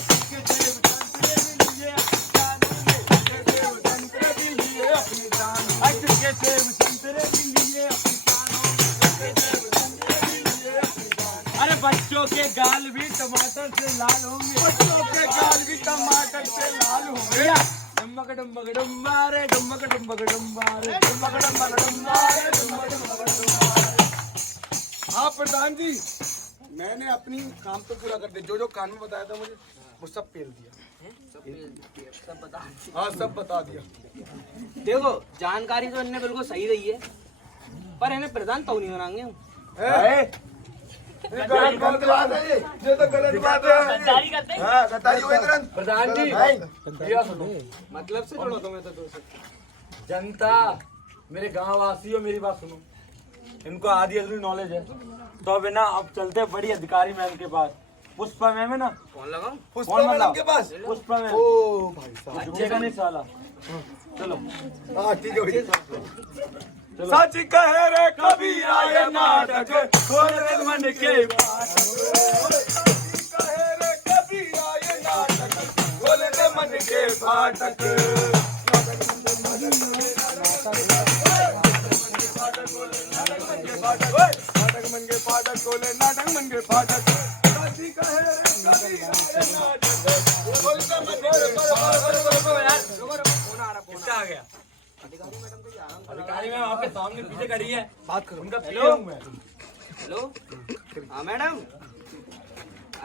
अरे बच्चों के गाल भी टमाटर से लाल होंगे। बच्चों के गाल भी टमाटर से लाल होंगे। डुम्बक डुम्बक डुम्बारे, डुम्बक डुम्बक डुम्बारे, डुम्बक डुम्बक डुम्बारे, डुम्बक डुम्बक डुम्बारे। हाँ प्रधान जी, मैंने अपनी काम तो पूरा कर दिया, जो जो कानून बताया था मुझे वो सब पेल दिया। सब बता। हाँ सब बता दिया। देखो जानकारी तो इन्हें बिल्कुल सही रही है, पर इन्हें प्रधान तो नहीं बनाएंगे हम। ये गलत बात है, ये तो गलत बात है। गद्दारी करते हैं। हाँ गद्दारी हुई तुरंत। प्रधान जी भैया सुनो, मतलब से जोड़ो तुम्हें तो से। जनता मेरे गांव वासियों मेरी बात सुनो, इनको आधी अधूरी नॉलेज है तो अब है ना, अब चलते हैं बड़ी अधिकारी मैम के पास। पुष्पा मैम है ना, कौन लगाऊं? पुष्पा मैडम के पास। पुष्पा मैम ओ भाई साहब। झुकेगा नहीं साला। चलो हाँ ठीक है भैया। सच कहे रे कबीरा ये नाटक खोल दे मन के फाटक। कहे रे कबीरा ये नाटक खोल दे मन के फाटक। नाटक मन के फाटक खोले, नाटक मन के फाटक। सच कहे रे कबीरा ये नाटक खोल दे मन के फाटक। किसका आ गया? अधिकारी मैम आपके सामने पीछे खड़ी है, बात करो। उनका पीए हूं मैं। हेलो हाँ मैडम,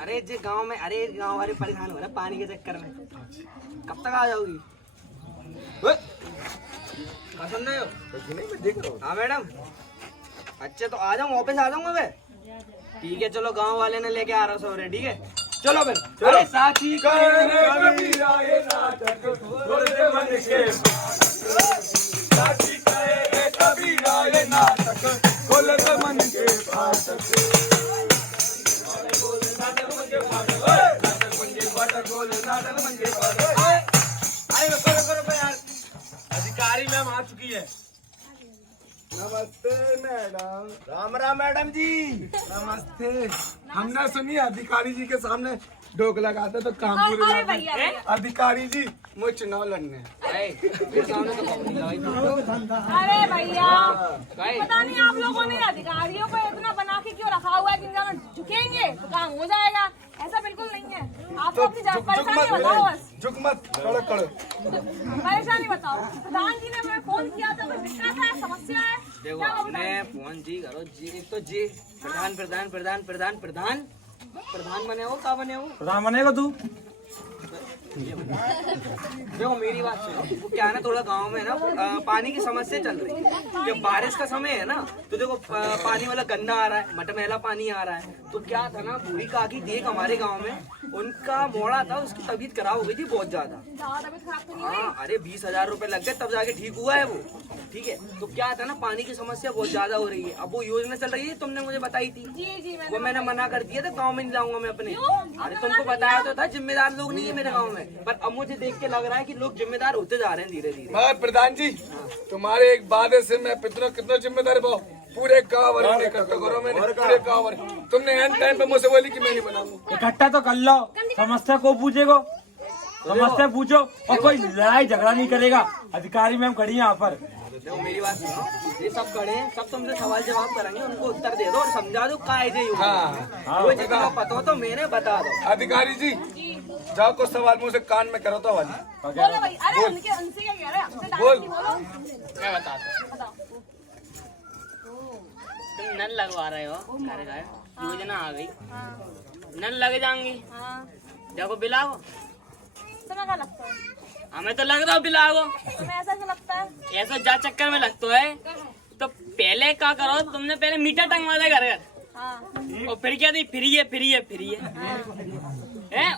अरे जे गांव में, अरे गांव वाले परेशान हो रहे हैं पानी के चक्कर में, कब तक आ जाओगी? कहाँ सुन रहे हो? नहीं मैं देख रहा हूँ। हाँ मैडम, अच्छा तो आ जाऊँ, ऑफिस आ जाऊंगा मैं। ठीक है चलो, गांव वाले ने लेके आ रहा हूँ सवेरे, ठीक है चलो फिर। अरे साथी कहे रे कबीरा ये नाटक खोल दे मन के फाटक। साथी कहे रे कबीरा ये नाटक खोल दे मन के फाटक। नाटक मन के फाटक, नाटक मन के फाटक खोल, नाटक मन के फाटक। अरे करो यार, अधिकारी मैम आ चुकी है। नमस्ते मैडम। राम राम मैडम जी। नमस्ते। हमने सुनी अधिकारी जी के सामने डोक लगाते तो काम पूरे अरे जाते। भैया भैया। अधिकारी जी मुझे चुनाव लड़ने हैं। अरे भैया, पता नहीं आप लोगों ने अधिकारियों को इतना बना के क्यों रखा हुआ है, जिनका हम झुकेंगे तो काम हो जाएगा। ऐसा बिल्कुल नहीं है। आपको अपनी परेशानी बताओ बस। झुक मत, कड़क कड़क। परेशानी बताओ। प्रधान जी ने हमें फोन किया था, कोई दिक्कत है, समस्या है? देखो क्या आपने फोन जी करो जी, एक तो जी प्रधान प्रधान प्रधान प्रधान प्रधान प्रधान बने हो, का बने हो? प्रधान बनेगा तू? देखो मेरी बात सुनो, वो क्या है ना, थोड़ा गांव में ना पानी की समस्या चल रही है। जब बारिश का समय है ना तो देखो पानी वाला गंदा आ रहा है, मटमैला पानी आ रहा है। तो क्या था ना, बूढ़ी काकी देख हमारे गांव में, उनका मोड़ा था, उसकी तबीयत खराब हो गई थी बहुत ज्यादा। तबीयत खराब तो नहीं हुई? हाँ अरे 20,000 रुपए लग गए तब जाके ठीक हुआ है वो। ठीक है तो क्या था ना, पानी की समस्या बहुत ज्यादा हो रही है। अब वो योजना चल रही है, तुमने मुझे बताई थी, जी वो मैंने मना कर दिया था, गाँव में नहीं जाऊंगा मैं अपने। अरे तुमको बताया तो था, जिम्मेदार लोग नहीं है मेरे गाँव में, पर अब मुझे देख के लग रहा है कि लोग जिम्मेदार होते जा रहे हैं धीरे धीरे। मैं प्रधान जी, तुम्हारे एक वादे से मैं कितना जिम्मेदार भाव पूरे गाँव वाले ने इकट्ठा करो। मैंने पूरे गाँव वाले, तुमने एंड टाइम पे मुझसे बोली कि मैं नहीं बनाऊंगा। इकट्ठा तो कर लो, समस्या को पूछेगो, समस्या पूछो और कोई लड़ाई झगड़ा नहीं करेगा। अधिकारी मैम खड़ी है यहाँ पर। देखो मेरी बात सुनो, ये सब खड़े हैं, सब तुमसे सवाल जवाब करेंगे, उनको उत्तर दे दो और समझा दो कायदे वो जितना पता हो तो मैंने बता दो। अधिकारी जी जाओ, कुछ सवाल मुझसे कान में करो तो वाली। बोलो भाई। अरे उनसे क्या कह रहे हैं? हमसे डायरेक्ट बोल। नहीं बोलो। मैं बताता हूँ। बताओ। तुम नल लगवा रहे हो, घर घर योजना आ गई, हाँ नल लग जाएंगे। हाँ। देखो बिलाओ, तुम्हें क्या लगता है? हमें तो लग रहा है बिलाओ। तुम्हें ऐसा क्यों लगता है? ऐसा जा चक्कर में लगता है तो पहले क्या करो, तुमने पहले मीटर टंगवा दे घर घर, हाँ। और फिर क्या दी, फ्री है,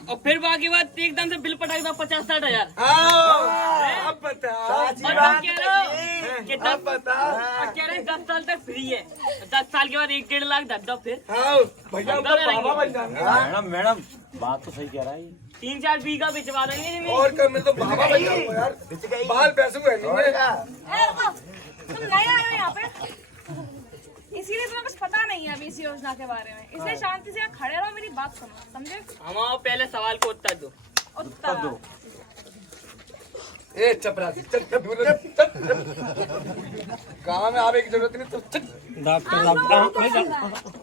और फिर बाकी बात एकदम से बिल पटाक दो 50-60 हजार। अब बता। और तुम कह रहे हो कि अब बता। और कह रहे हैं 10 साल तक फ्री है, 10 साल के बाद 1-1.5 लाख धर दो फिर। हाँ भैया ऊपर बाबा बन जाएंगे। मैडम बात तो सही कह रहा है। 3-4 बीघा बिचवा देंगे जमीन। और कल मैं तो बाबा बन जाऊंगा यार। बाल पैसे हुए नहीं है। ए, रुको। तुम नए आए हो यहाँ पे, इसीलिए तुम्हें कुछ पता नहीं है अभी इस योजना के बारे में। इसलिए शांति से यहाँ खड़े रहो, मेरी बात सुनो, समझे? हम आओ पहले सवाल को उत्तर दो। उत्तर। ए चपरासी चल चल गाँव में आवे की जरूरत नहीं तो चल।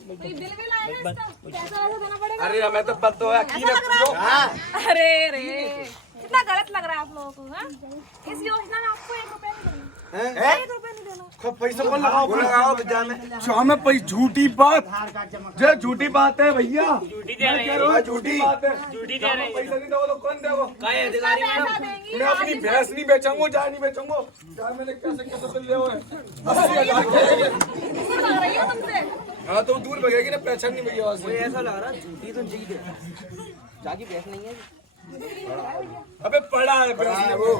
बिल भी लाएगा इसका? पैसा वैसा देना पड़ेगा? अरे मैं तो बंद होया की ऐसा लग रहा है? अरे रे, कितना गलत लग रहा है आप लोगों को। हाँ? इस योजना में आपको 1 रुपया नहीं देना। 1 रुपया नहीं देना। पैसा कौन लगाओ शाम में पैसा झूठी बात जो झूठी बात है भैया झूठी दे रहे हैं, झूठी बात है झूठी दे रहे हैं। पैसा नहीं दोगे तो कौन देगा काय अधिकारी पैसा मैडम देंगी मैं अपनी भैंस नहीं बेचूंगा चाय नहीं बेचूंगा चाय मैंने कैसे कैसे तो ले हुए 80,000 के दूर लग रही है तुमसे। हाँ तो दूर भगेगी ना पहचान नहीं भैया वहाँ मुझे से ऐसा लग रहा है झूठी तो जीत है जाकी भैंस नहीं है अबे पड़ा है भैंस वो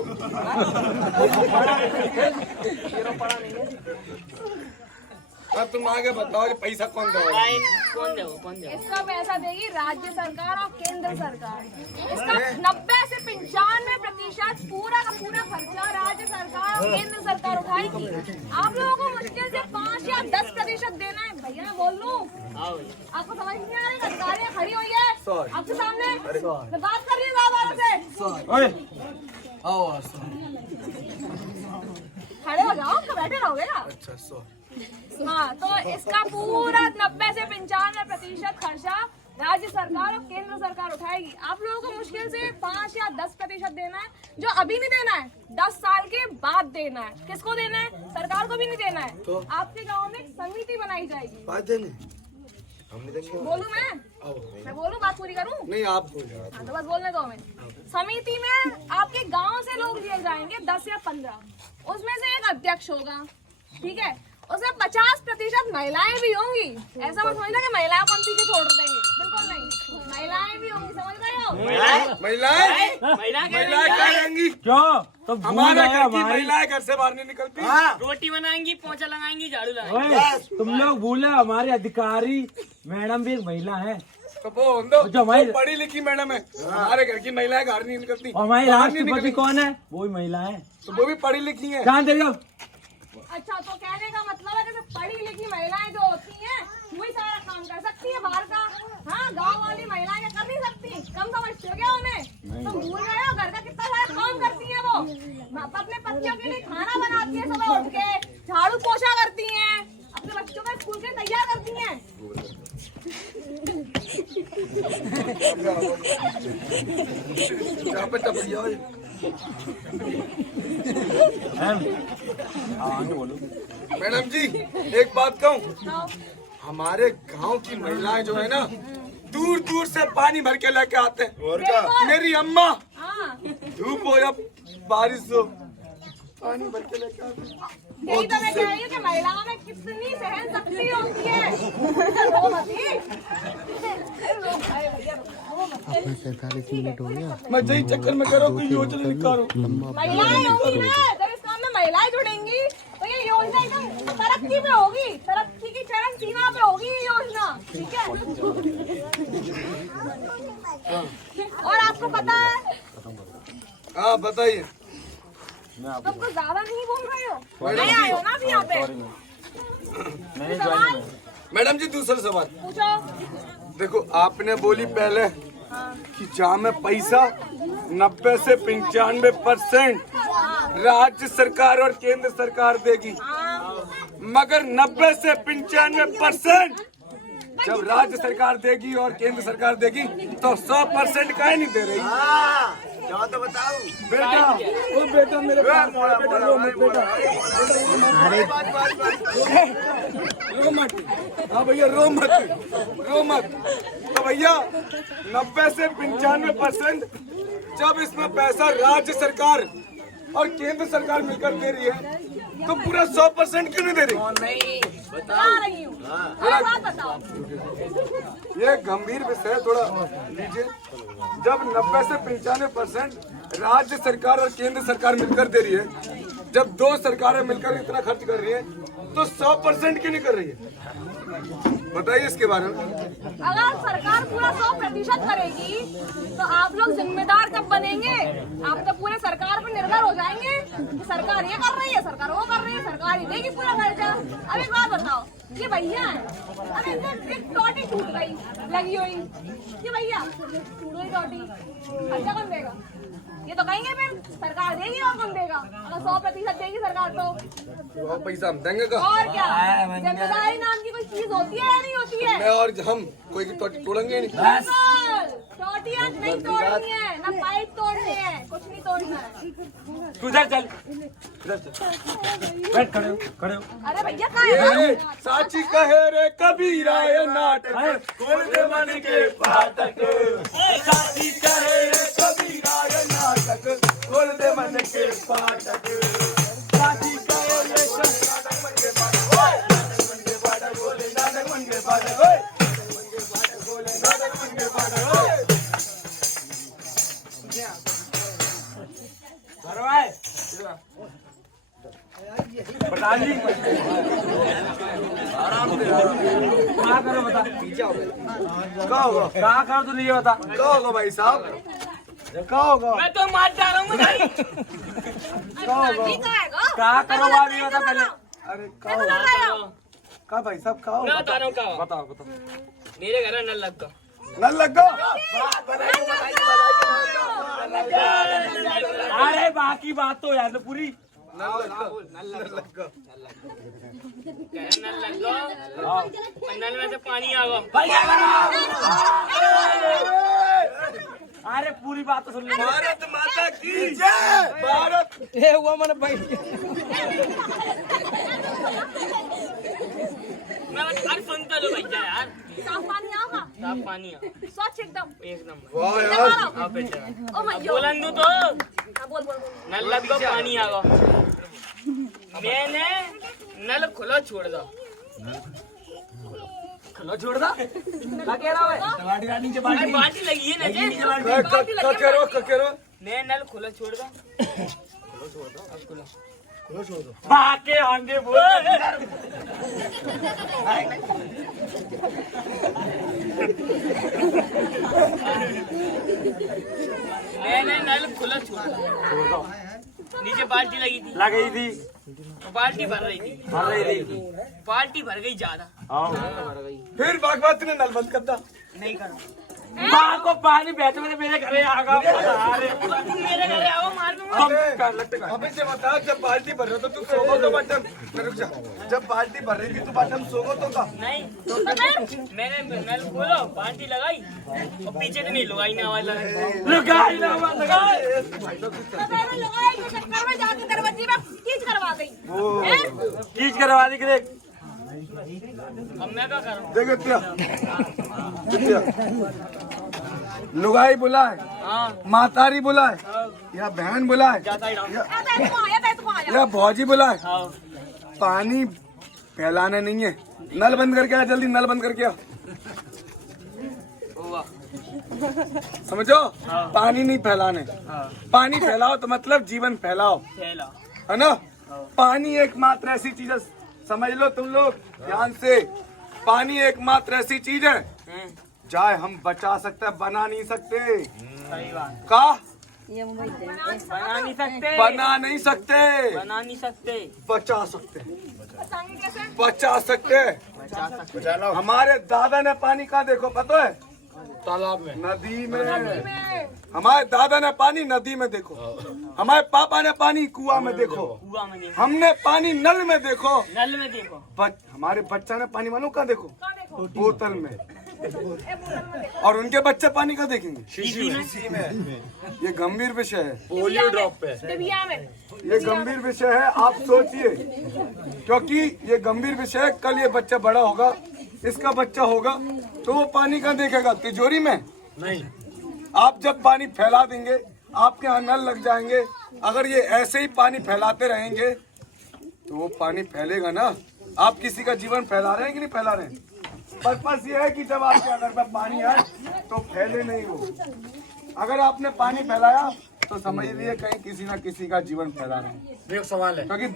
तेरा पड़ा नहीं है अब तुम आगे बताओ कि पैसा कौन देगा भाई, कौन देगा, कौन देगा? इसका पैसा देगी राज्य सरकार और केंद्र सरकार। इसका 90 से 95% पूरा का पूरा खर्चा राज्य सरकार और केंद्र सरकार उठाएगी। आप लोगों को मुश्किल से 5 या 10% देना है। भैया मैं बोल लूं, हाँ भैया। आपको समझ नहीं आ रही? अधिकारियाँ खड़ी हुई है आपके सामने, मैं बात कर रही हूँ बाबा से। खड़े हो जाओ, तो बैठे रहोगे ना। हाँ, तो इसका पूरा 90 से 95% खर्चा राज्य सरकार और केंद्र सरकार उठाएगी। आप लोगों को मुश्किल से 5 या 10% देना है, जो अभी नहीं देना है, 10 साल के बाद देना है। किसको देना है? सरकार को भी नहीं देना है। तो आपके गांव में एक समिति बनाई जाएगी। बोलूं मैं बोलूं, बात पूरी करूं? नहीं आप बोलो हाँ, तो बस बोलने दो हमें। समिति में आपके गांव से लोग लिए जाएंगे 10 या 15। उसमें से एक अध्यक्ष होगा, ठीक है? उसमें 50% महिलाएं भी होंगी। ऐसा मत समझना कि महिलाएं अपन पीछे छोड़ देंगे, बिल्कुल नहीं। महिलाएं भी होंगी, समझ रहे हो? महिलाएं महिला क्या महिलाएं क्या करेंगी क्यों तो हमारे घर की महिलाएं घर से बाहर नहीं निकलती रोटी बनाएंगी, पोंछा लगाएंगी, झाड़ू लगाएंगी। ओए, तुम लोग भूले हमारे अधिकारी मैडम भी एक महिला है तो वो दो जो हमारी- पढ़ी लिखी मैडम है हमारे घर की महिलाएं घर नहीं निकलती और हमारी बाहर नहीं राष्ट्रपति निकलती। कौन है? वो भी महिला है। तो वो भी पढ़ी लिखी है जान दे जाओ। अच्छा, तो कहने का मतलब है कि जो पढ़ी लिखी महिलाएं जो होती हैं वही सारा काम कर सकती है बाहर का। हाँ, गांव वाली महिलाएं क्या कर नहीं सकती? कम समझते हो क्या उन्हें? तुम भूल गए हो घर का कितना सारा काम करती हैं वो। अपने पतियों के लिए खाना बनाती है सुबह उठ के, झाड़ू पोछा करती हैं, अपने बच्चों को स्कूल के लिए तैयार करती हैं। यहाँ पे टपरिया है। मैडम जी एक बात कहूँ हमारे गांव की महिलाएं जो है ना दूर दूर से पानी भर के लेके आते हैं और क्या मेरी अम्मा हाँ, धूप हो या बारिश हो पानी भर के लेके आते हैं यही तो मैं कह रही हूँ कि महिलाओं में कितनी सहन शक्ति होती है। रो मत ही। रो मत। मैं यही चक्कर में करो कोई योजना निकालो महिलाएं होंगी ना, जब इस काम में महिलाएं जुड़ेंगी तो ये योजना एकदम तरक्की पे होगी, तरक्की की चरम सीमा पे होगी ये योजना, ठीक है? और आपको पता है, हाँ बताइए तुम कुछ ज्यादा नहीं बोल रहे हो, नए आए हो ना अभी यहाँ पे। सवाल मैडम जी दूसरा सवाल पूछो। देखो आपने बोली पहले कि जहाँ में पैसा 90 से 95% राज्य सरकार और केंद्र सरकार देगी मगर 90 से 95% जब राज्य सरकार देगी और केंद्र सरकार देगी तो 100% काहे नहीं दे रही तो बताओ बेटा ओ बेटा मेरे पास बेटा रो मत बेटा रो मत हाँ भैया रो मत तो भैया 90 से 95% जब इसमें पैसा राज्य सरकार और केंद्र सरकार मिलकर दे रही है तो पूरा 100% क्यों नहीं दे रही बता रही हूँ, और बात बताओ। ये गंभीर विषय है थोड़ा लीजिए जब 90 से 95% राज्य सरकार और केंद्र सरकार मिलकर दे रही है जब दो सरकारें मिलकर इतना खर्च कर रही है तो 100% क्यों नहीं कर रही है बताइए इसके बारे में अगर सरकार पूरा 100% करेगी तो आप लोग जिम्मेदार कब बनेंगे? आप तो पूरे सरकार पर निर्भर हो जाएंगे कि सरकार ये कर रही है, सरकार वो कर रही है, सरकार ही देगी पूरा खर्चा। अब एक बात बताओ, ये भैया है, अब इनसे एक टोटी टूट गई लगी हुई, ये भैया टूट गई टोटी, खर्चा कौन देगा? ये तो कहेंगे फिर सरकार देगी और कौन देगा? अगर 100% देगी सरकार तो वो पैसा हम देंगे का और क्या? जिम्मेदारी नाम की कोई चीज होती है या नहीं होती है? मैं और हम कोई की तोड़ेंगे नहीं बिल्कुल। टोटियां नहीं तोड़नी है, ना पाइप तोड़नी है, कुछ नहीं तोड़ना है। तू इधर चल, इधर चल, बैठ, खड़े हो, खड़े हो। अरे भैया कहाँ है? साची कहे रे कबीरा ये नाटक खोल दे मन के फाटक। साची कहे रे कबीरा ये नाटक खोल दे मन के फाटक। साची कहे रे नाटक मन के फाटक, नाटक मन के फाटक बोले, नाटक मन के फाटक, बोले नाटक मन के फाटक। भरवाए प्रधान जी, क्या करो बता, क्या होगा, क्या करो तू नहीं बता, क्या होगा भाई साहब, क्या होगा, मैं तो मार जा रहा हूँ भाई। ठीक है गो। क्या करो बात नहीं बता पहले। अरे क्या कैसे होगा, लग रहा है? क्या भाई साहब क्या मैं होगा, बता रहा हूँ क्या हुआ। बताओ बताओ। मेरे घर में नल लग गया। नल लग गो। अरे बाकी बात तो यार पूरी। नल लग गया, नल में से पानी आ गया। अरे पूरी बात तो सुन ले। भारत माता की जय। भारत ये हुआ मैंने भाई। मैं अरे सुनता लो भैया यार। साफ पानी आओगा? साफ पानी आ, स्वच्छ एकदम। एक नंबर। वाह यार, आप बेटा ओ भैया। बोलन दो तो हाँ, बोल बोल बोल। नल लग गया, पानी आ गया। मैंने नल खुला छोड़ दो। खुला छोड़ दा क्या कह रहा है? अरे बाल्टी लगी है ना जे। करो मैं नल खुला छोड़ दो। खुला छोड़ दो, अब खुला। बाके आगे बोल। मैंने नल खुला छोड़ दो। नीचे बाल्टी लगी थी, लग गई थी, तो बाल्टी भर रही थी। भर रही थी। बाल्टी भर गई ज्यादा। फिर बागबात ने नल बंद कर दा। नहीं करो। माँ को पानी बहते हुए मेरे घरे आ गया। अरे तुम मेरे घर आओ, मार दूंगा। अभी से बता, जब बाल्टी भर रहे हो तो तू सोगो तो बटन, रुक जा, जब बाल्टी भर रही थी तो बटन सोगो तो का नहीं तो मैंने नल खोलो, बाल्टी लगाई और पीछे से नहीं लगाई ना आवाज लगाई। लगाई ना मत लगाई। तो मैंने लगाया के चक्कर में जाके दरवाजे में कीच करवा गई। हैं? कीच करवा दी कि देख। अब मैं क्या करूँ? देखो क्या लुगाई बुलाए, हाँ मातारी बुलाए, या बहन बुलाए, जाता ही रहा। ऐसा है, तुम आया था, तुम आया। या भौजी बुलाए, हाँ पानी फैलाना नहीं है। नल बंद करके आ, जल्दी नल बंद करके आ। हुआ। समझो, पानी नहीं फैलाने। हाँ पानी फैलाओ तो मतलब जीवन फैलाओ, फैला। है ना। पानी एकमात्र ऐसी चीज है, समझ लो तुम लोग ध्यान से, पानी एकमात्र ऐसी चीज है चाहे हम बचा सकते हैं, बना नहीं सकते। सही बात। का बना नहीं सकते, बना नहीं सकते, बना नहीं सकते, बचा सकते, बताएंगे कैसे? बचा सकते। बचा सकते। हमारे दादा ने पानी कहाँ देखो पता है? तालाब में, नदी में। हमारे दादा ने पानी नदी में देखो, हमारे पापा ने पानी कुआं में देखो, कुआं में देखो, हमने पानी नल में देखो, नल में देखो, हमारे बच्चा ने पानी मालूम कहाँ देखो? कहाँ देखो? बोतल में। ए, बोतल में देखो। और उनके बच्चे पानी कहाँ देखेंगे? शीशी में। ये गंभीर विषय है, पोलियो ड्रॉप पे। डिबिया में। ये गंभीर विषय है, आप सोचिए, क्योंकि ये गंभीर विषय है। कल ये बच्चा बड़ा होगा, इसका बच्चा होगा, तो वो पानी कहाँ देखेगा? तिजोरी में नहीं। आप जब पानी फैला देंगे, आपके यहाँ नल लग जाएंगे, अगर ये ऐसे ही पानी फैलाते रहेंगे तो वो पानी फैलेगा ना। आप किसी का जीवन फैला रहे हैं कि नहीं फैला रहे हैं? पर्पस ये है कि जब आपके घर में पानी आए तो फैले नहीं हो। अगर आपने पानी फैलाया तो समझ लिए कहीं किसी ना किसी का जीवन फैला रहे हैं। एक सवाल है, क्योंकि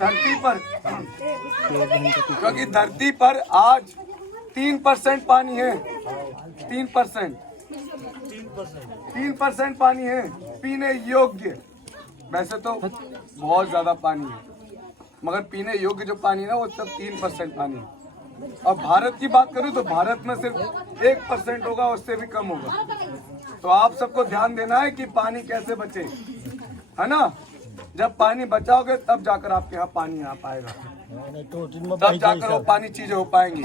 धरती पर आज 3% पानी है, 3% 3% पानी है पीने योग्य। वैसे तो बहुत ज्यादा पानी है, मगर पीने योग्य जो पानी है ना वो सब 3% पानी है। और भारत की बात करूं तो भारत में सिर्फ 1% होगा, उससे भी कम होगा। तो आप सबको ध्यान देना है कि पानी कैसे बचे, है ना। जब पानी बचाओगे तब जाकर आपके यहाँ पानी आ पाएगा, तब जाकर वो पानी चीजें हो पाएंगी,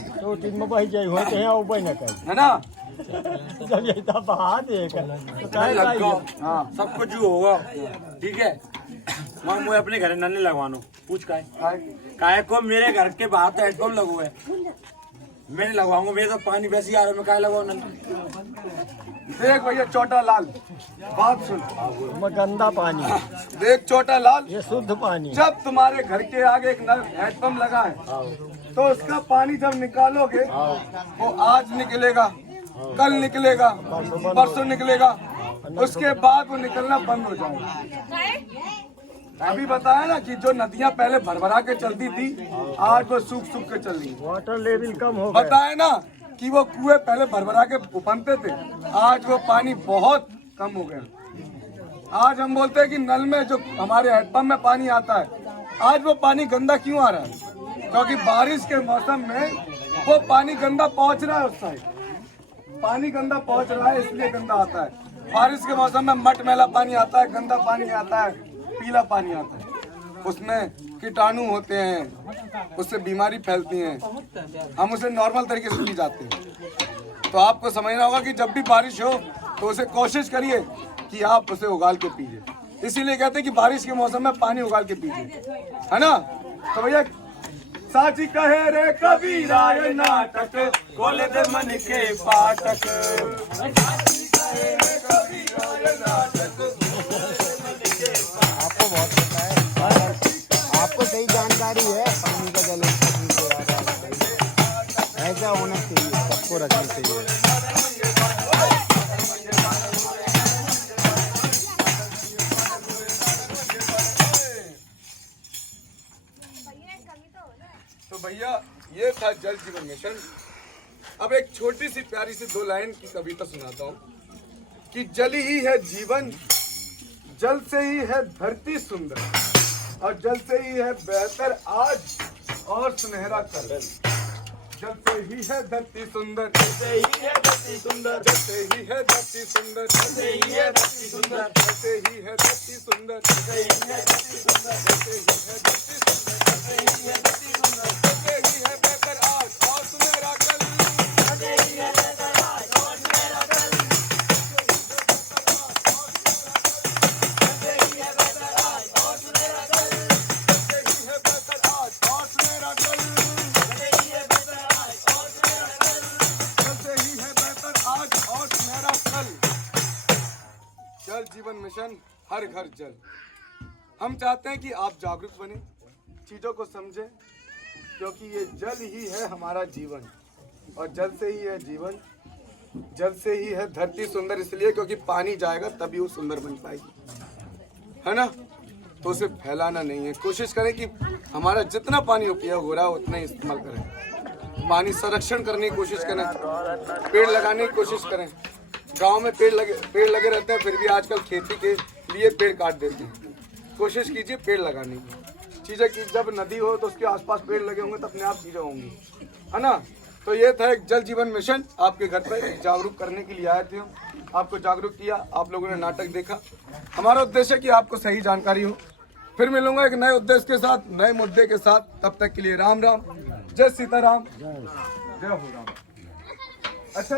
है ना। जब ये था बहा देगा हाँ सब कुछ जो होगा ठीक है। मैं मुझे अपने घर नल लगवानो पूछ काहे को मेरे घर के बाहर तो हेडपम्प लगो है मैं लगवाऊंगा। मेरे तो पानी वैसे ही आ रहा है मैं काहे लगवाऊं नल। देख भैया छोटा लाल बात सुन, गंदा पानी देख छोटा लाल, ये शुद्ध पानी जब तुम्हारे घर के आगे एक नल हैंडपंप लगा है तो उसका पानी जब निकालोगे वो आज निकलेगा, कल निकलेगा, परसों निकलेगा, उसके बाद वो निकलना बंद हो जाएगा। अभी बताया ना कि जो नदियां पहले भरभरा के चलती थी आज वो सूख सूख के चल रही है। वाटर लेवल कम हो गया। बताया ना कि वो कुएं पहले भरभरा के बनते थे आज वो पानी बहुत कम हो गया। आज हम बोलते हैं कि नल में जो हमारे हैंडपंप में पानी आता है आज वो पानी गंदा क्यों आ रहा है? क्योंकि बारिश के मौसम में वो पानी गंदा पहुंच रहा है, उस साइड पानी गंदा पहुंच रहा है इसलिए गंदा आता है। बारिश के मौसम में मट मैला पानी आता है, गंदा पानी आता है, पीला पानी आता है, उसमें कीटाणु होते हैं, उससे बीमारी फैलती है, हम उसे नॉर्मल तरीके से पी जाते हैं। तो आपको समझना होगा कि जब भी बारिश हो तो उसे कोशिश करिए कि आप उसे उगाल के पीजिए। इसीलिए कहते हैं कि बारिश के मौसम में पानी उगाल के पीजिए, है ना। तो भैया साची कहे रे कबीरा ये नाटक खोले दे मन के फाटक। आपको सही जानकारी है पानी का जल ऐसा होना चाहिए, सबको रखना चाहिए। तो भैया ये था जल जीवन मिशन। अब एक छोटी सी प्यारी सी 2 लाइन की कविता सुनाता हूँ कि जल ही है जीवन, जल से ही है धरती सुंदर और जल से ही है बेहतर आज और सुनहरा कल। जल से ही है धरती सुंदर, जल से ही है धरती सुंदर, जल से ही है धरती सुंदर, जल से ही है धरती सुंदर, जल से ही है धरती सुंदर, जल से ही है धरती सुंदर, जल से ही है धरती सुंदर, जल से ही है धरती सुंदर, जल से ही है बेहतर आज और सुनहरा कल, जल से ही है बेहतर आज और सुनहरा कल, जल से ही है बेहतर आज और सुनहरा कल, जल से ही है बेहतर आज और सुनहरा कल, जल से ही है बेहतर आज और सुनहरा कल, जल से ही है बेहतर आज और सुनहरा कल। जल जीवन मिशन, हर घर जल। हम चाहते हैं कि आप जागरूक बने, चीज़ों को समझें, क्योंकि ये जल ही है हमारा जीवन और जल से ही है जीवन, जल से ही है धरती सुंदर, इसलिए क्योंकि पानी जाएगा तभी वो सुंदर बन पाएगी, है ना। तो उसे फैलाना नहीं है, कोशिश करें कि हमारा जितना पानी उपयोग हो रहा है उतना ही इस्तेमाल करें, पानी संरक्षण करने की कोशिश करें, पेड़ लगाने की कोशिश करें। गांव में पेड़ लगे रहते हैं, फिर भी आजकल खेती के लिए पेड़ काट देते हैं। कोशिश कीजिए पेड़ लगाने की, चीज़ें कि जब नदी हो तो उसके आसपास पेड़ लगे होंगे तो अपने आप चीज़ें होंगी, है ना। तो ये था एक जल जीवन मिशन, आपके घर पर जागरूक करने के लिए आए थे हम, आपको जागरूक किया, आप लोगों ने नाटक देखा। हमारा उद्देश्य है कि आपको सही जानकारी हो। फिर मिलूंगा एक नए उद्देश्य के साथ, नए मुद्दे के साथ, तब तक के लिए राम राम, जय सीताराम, जय हो राम।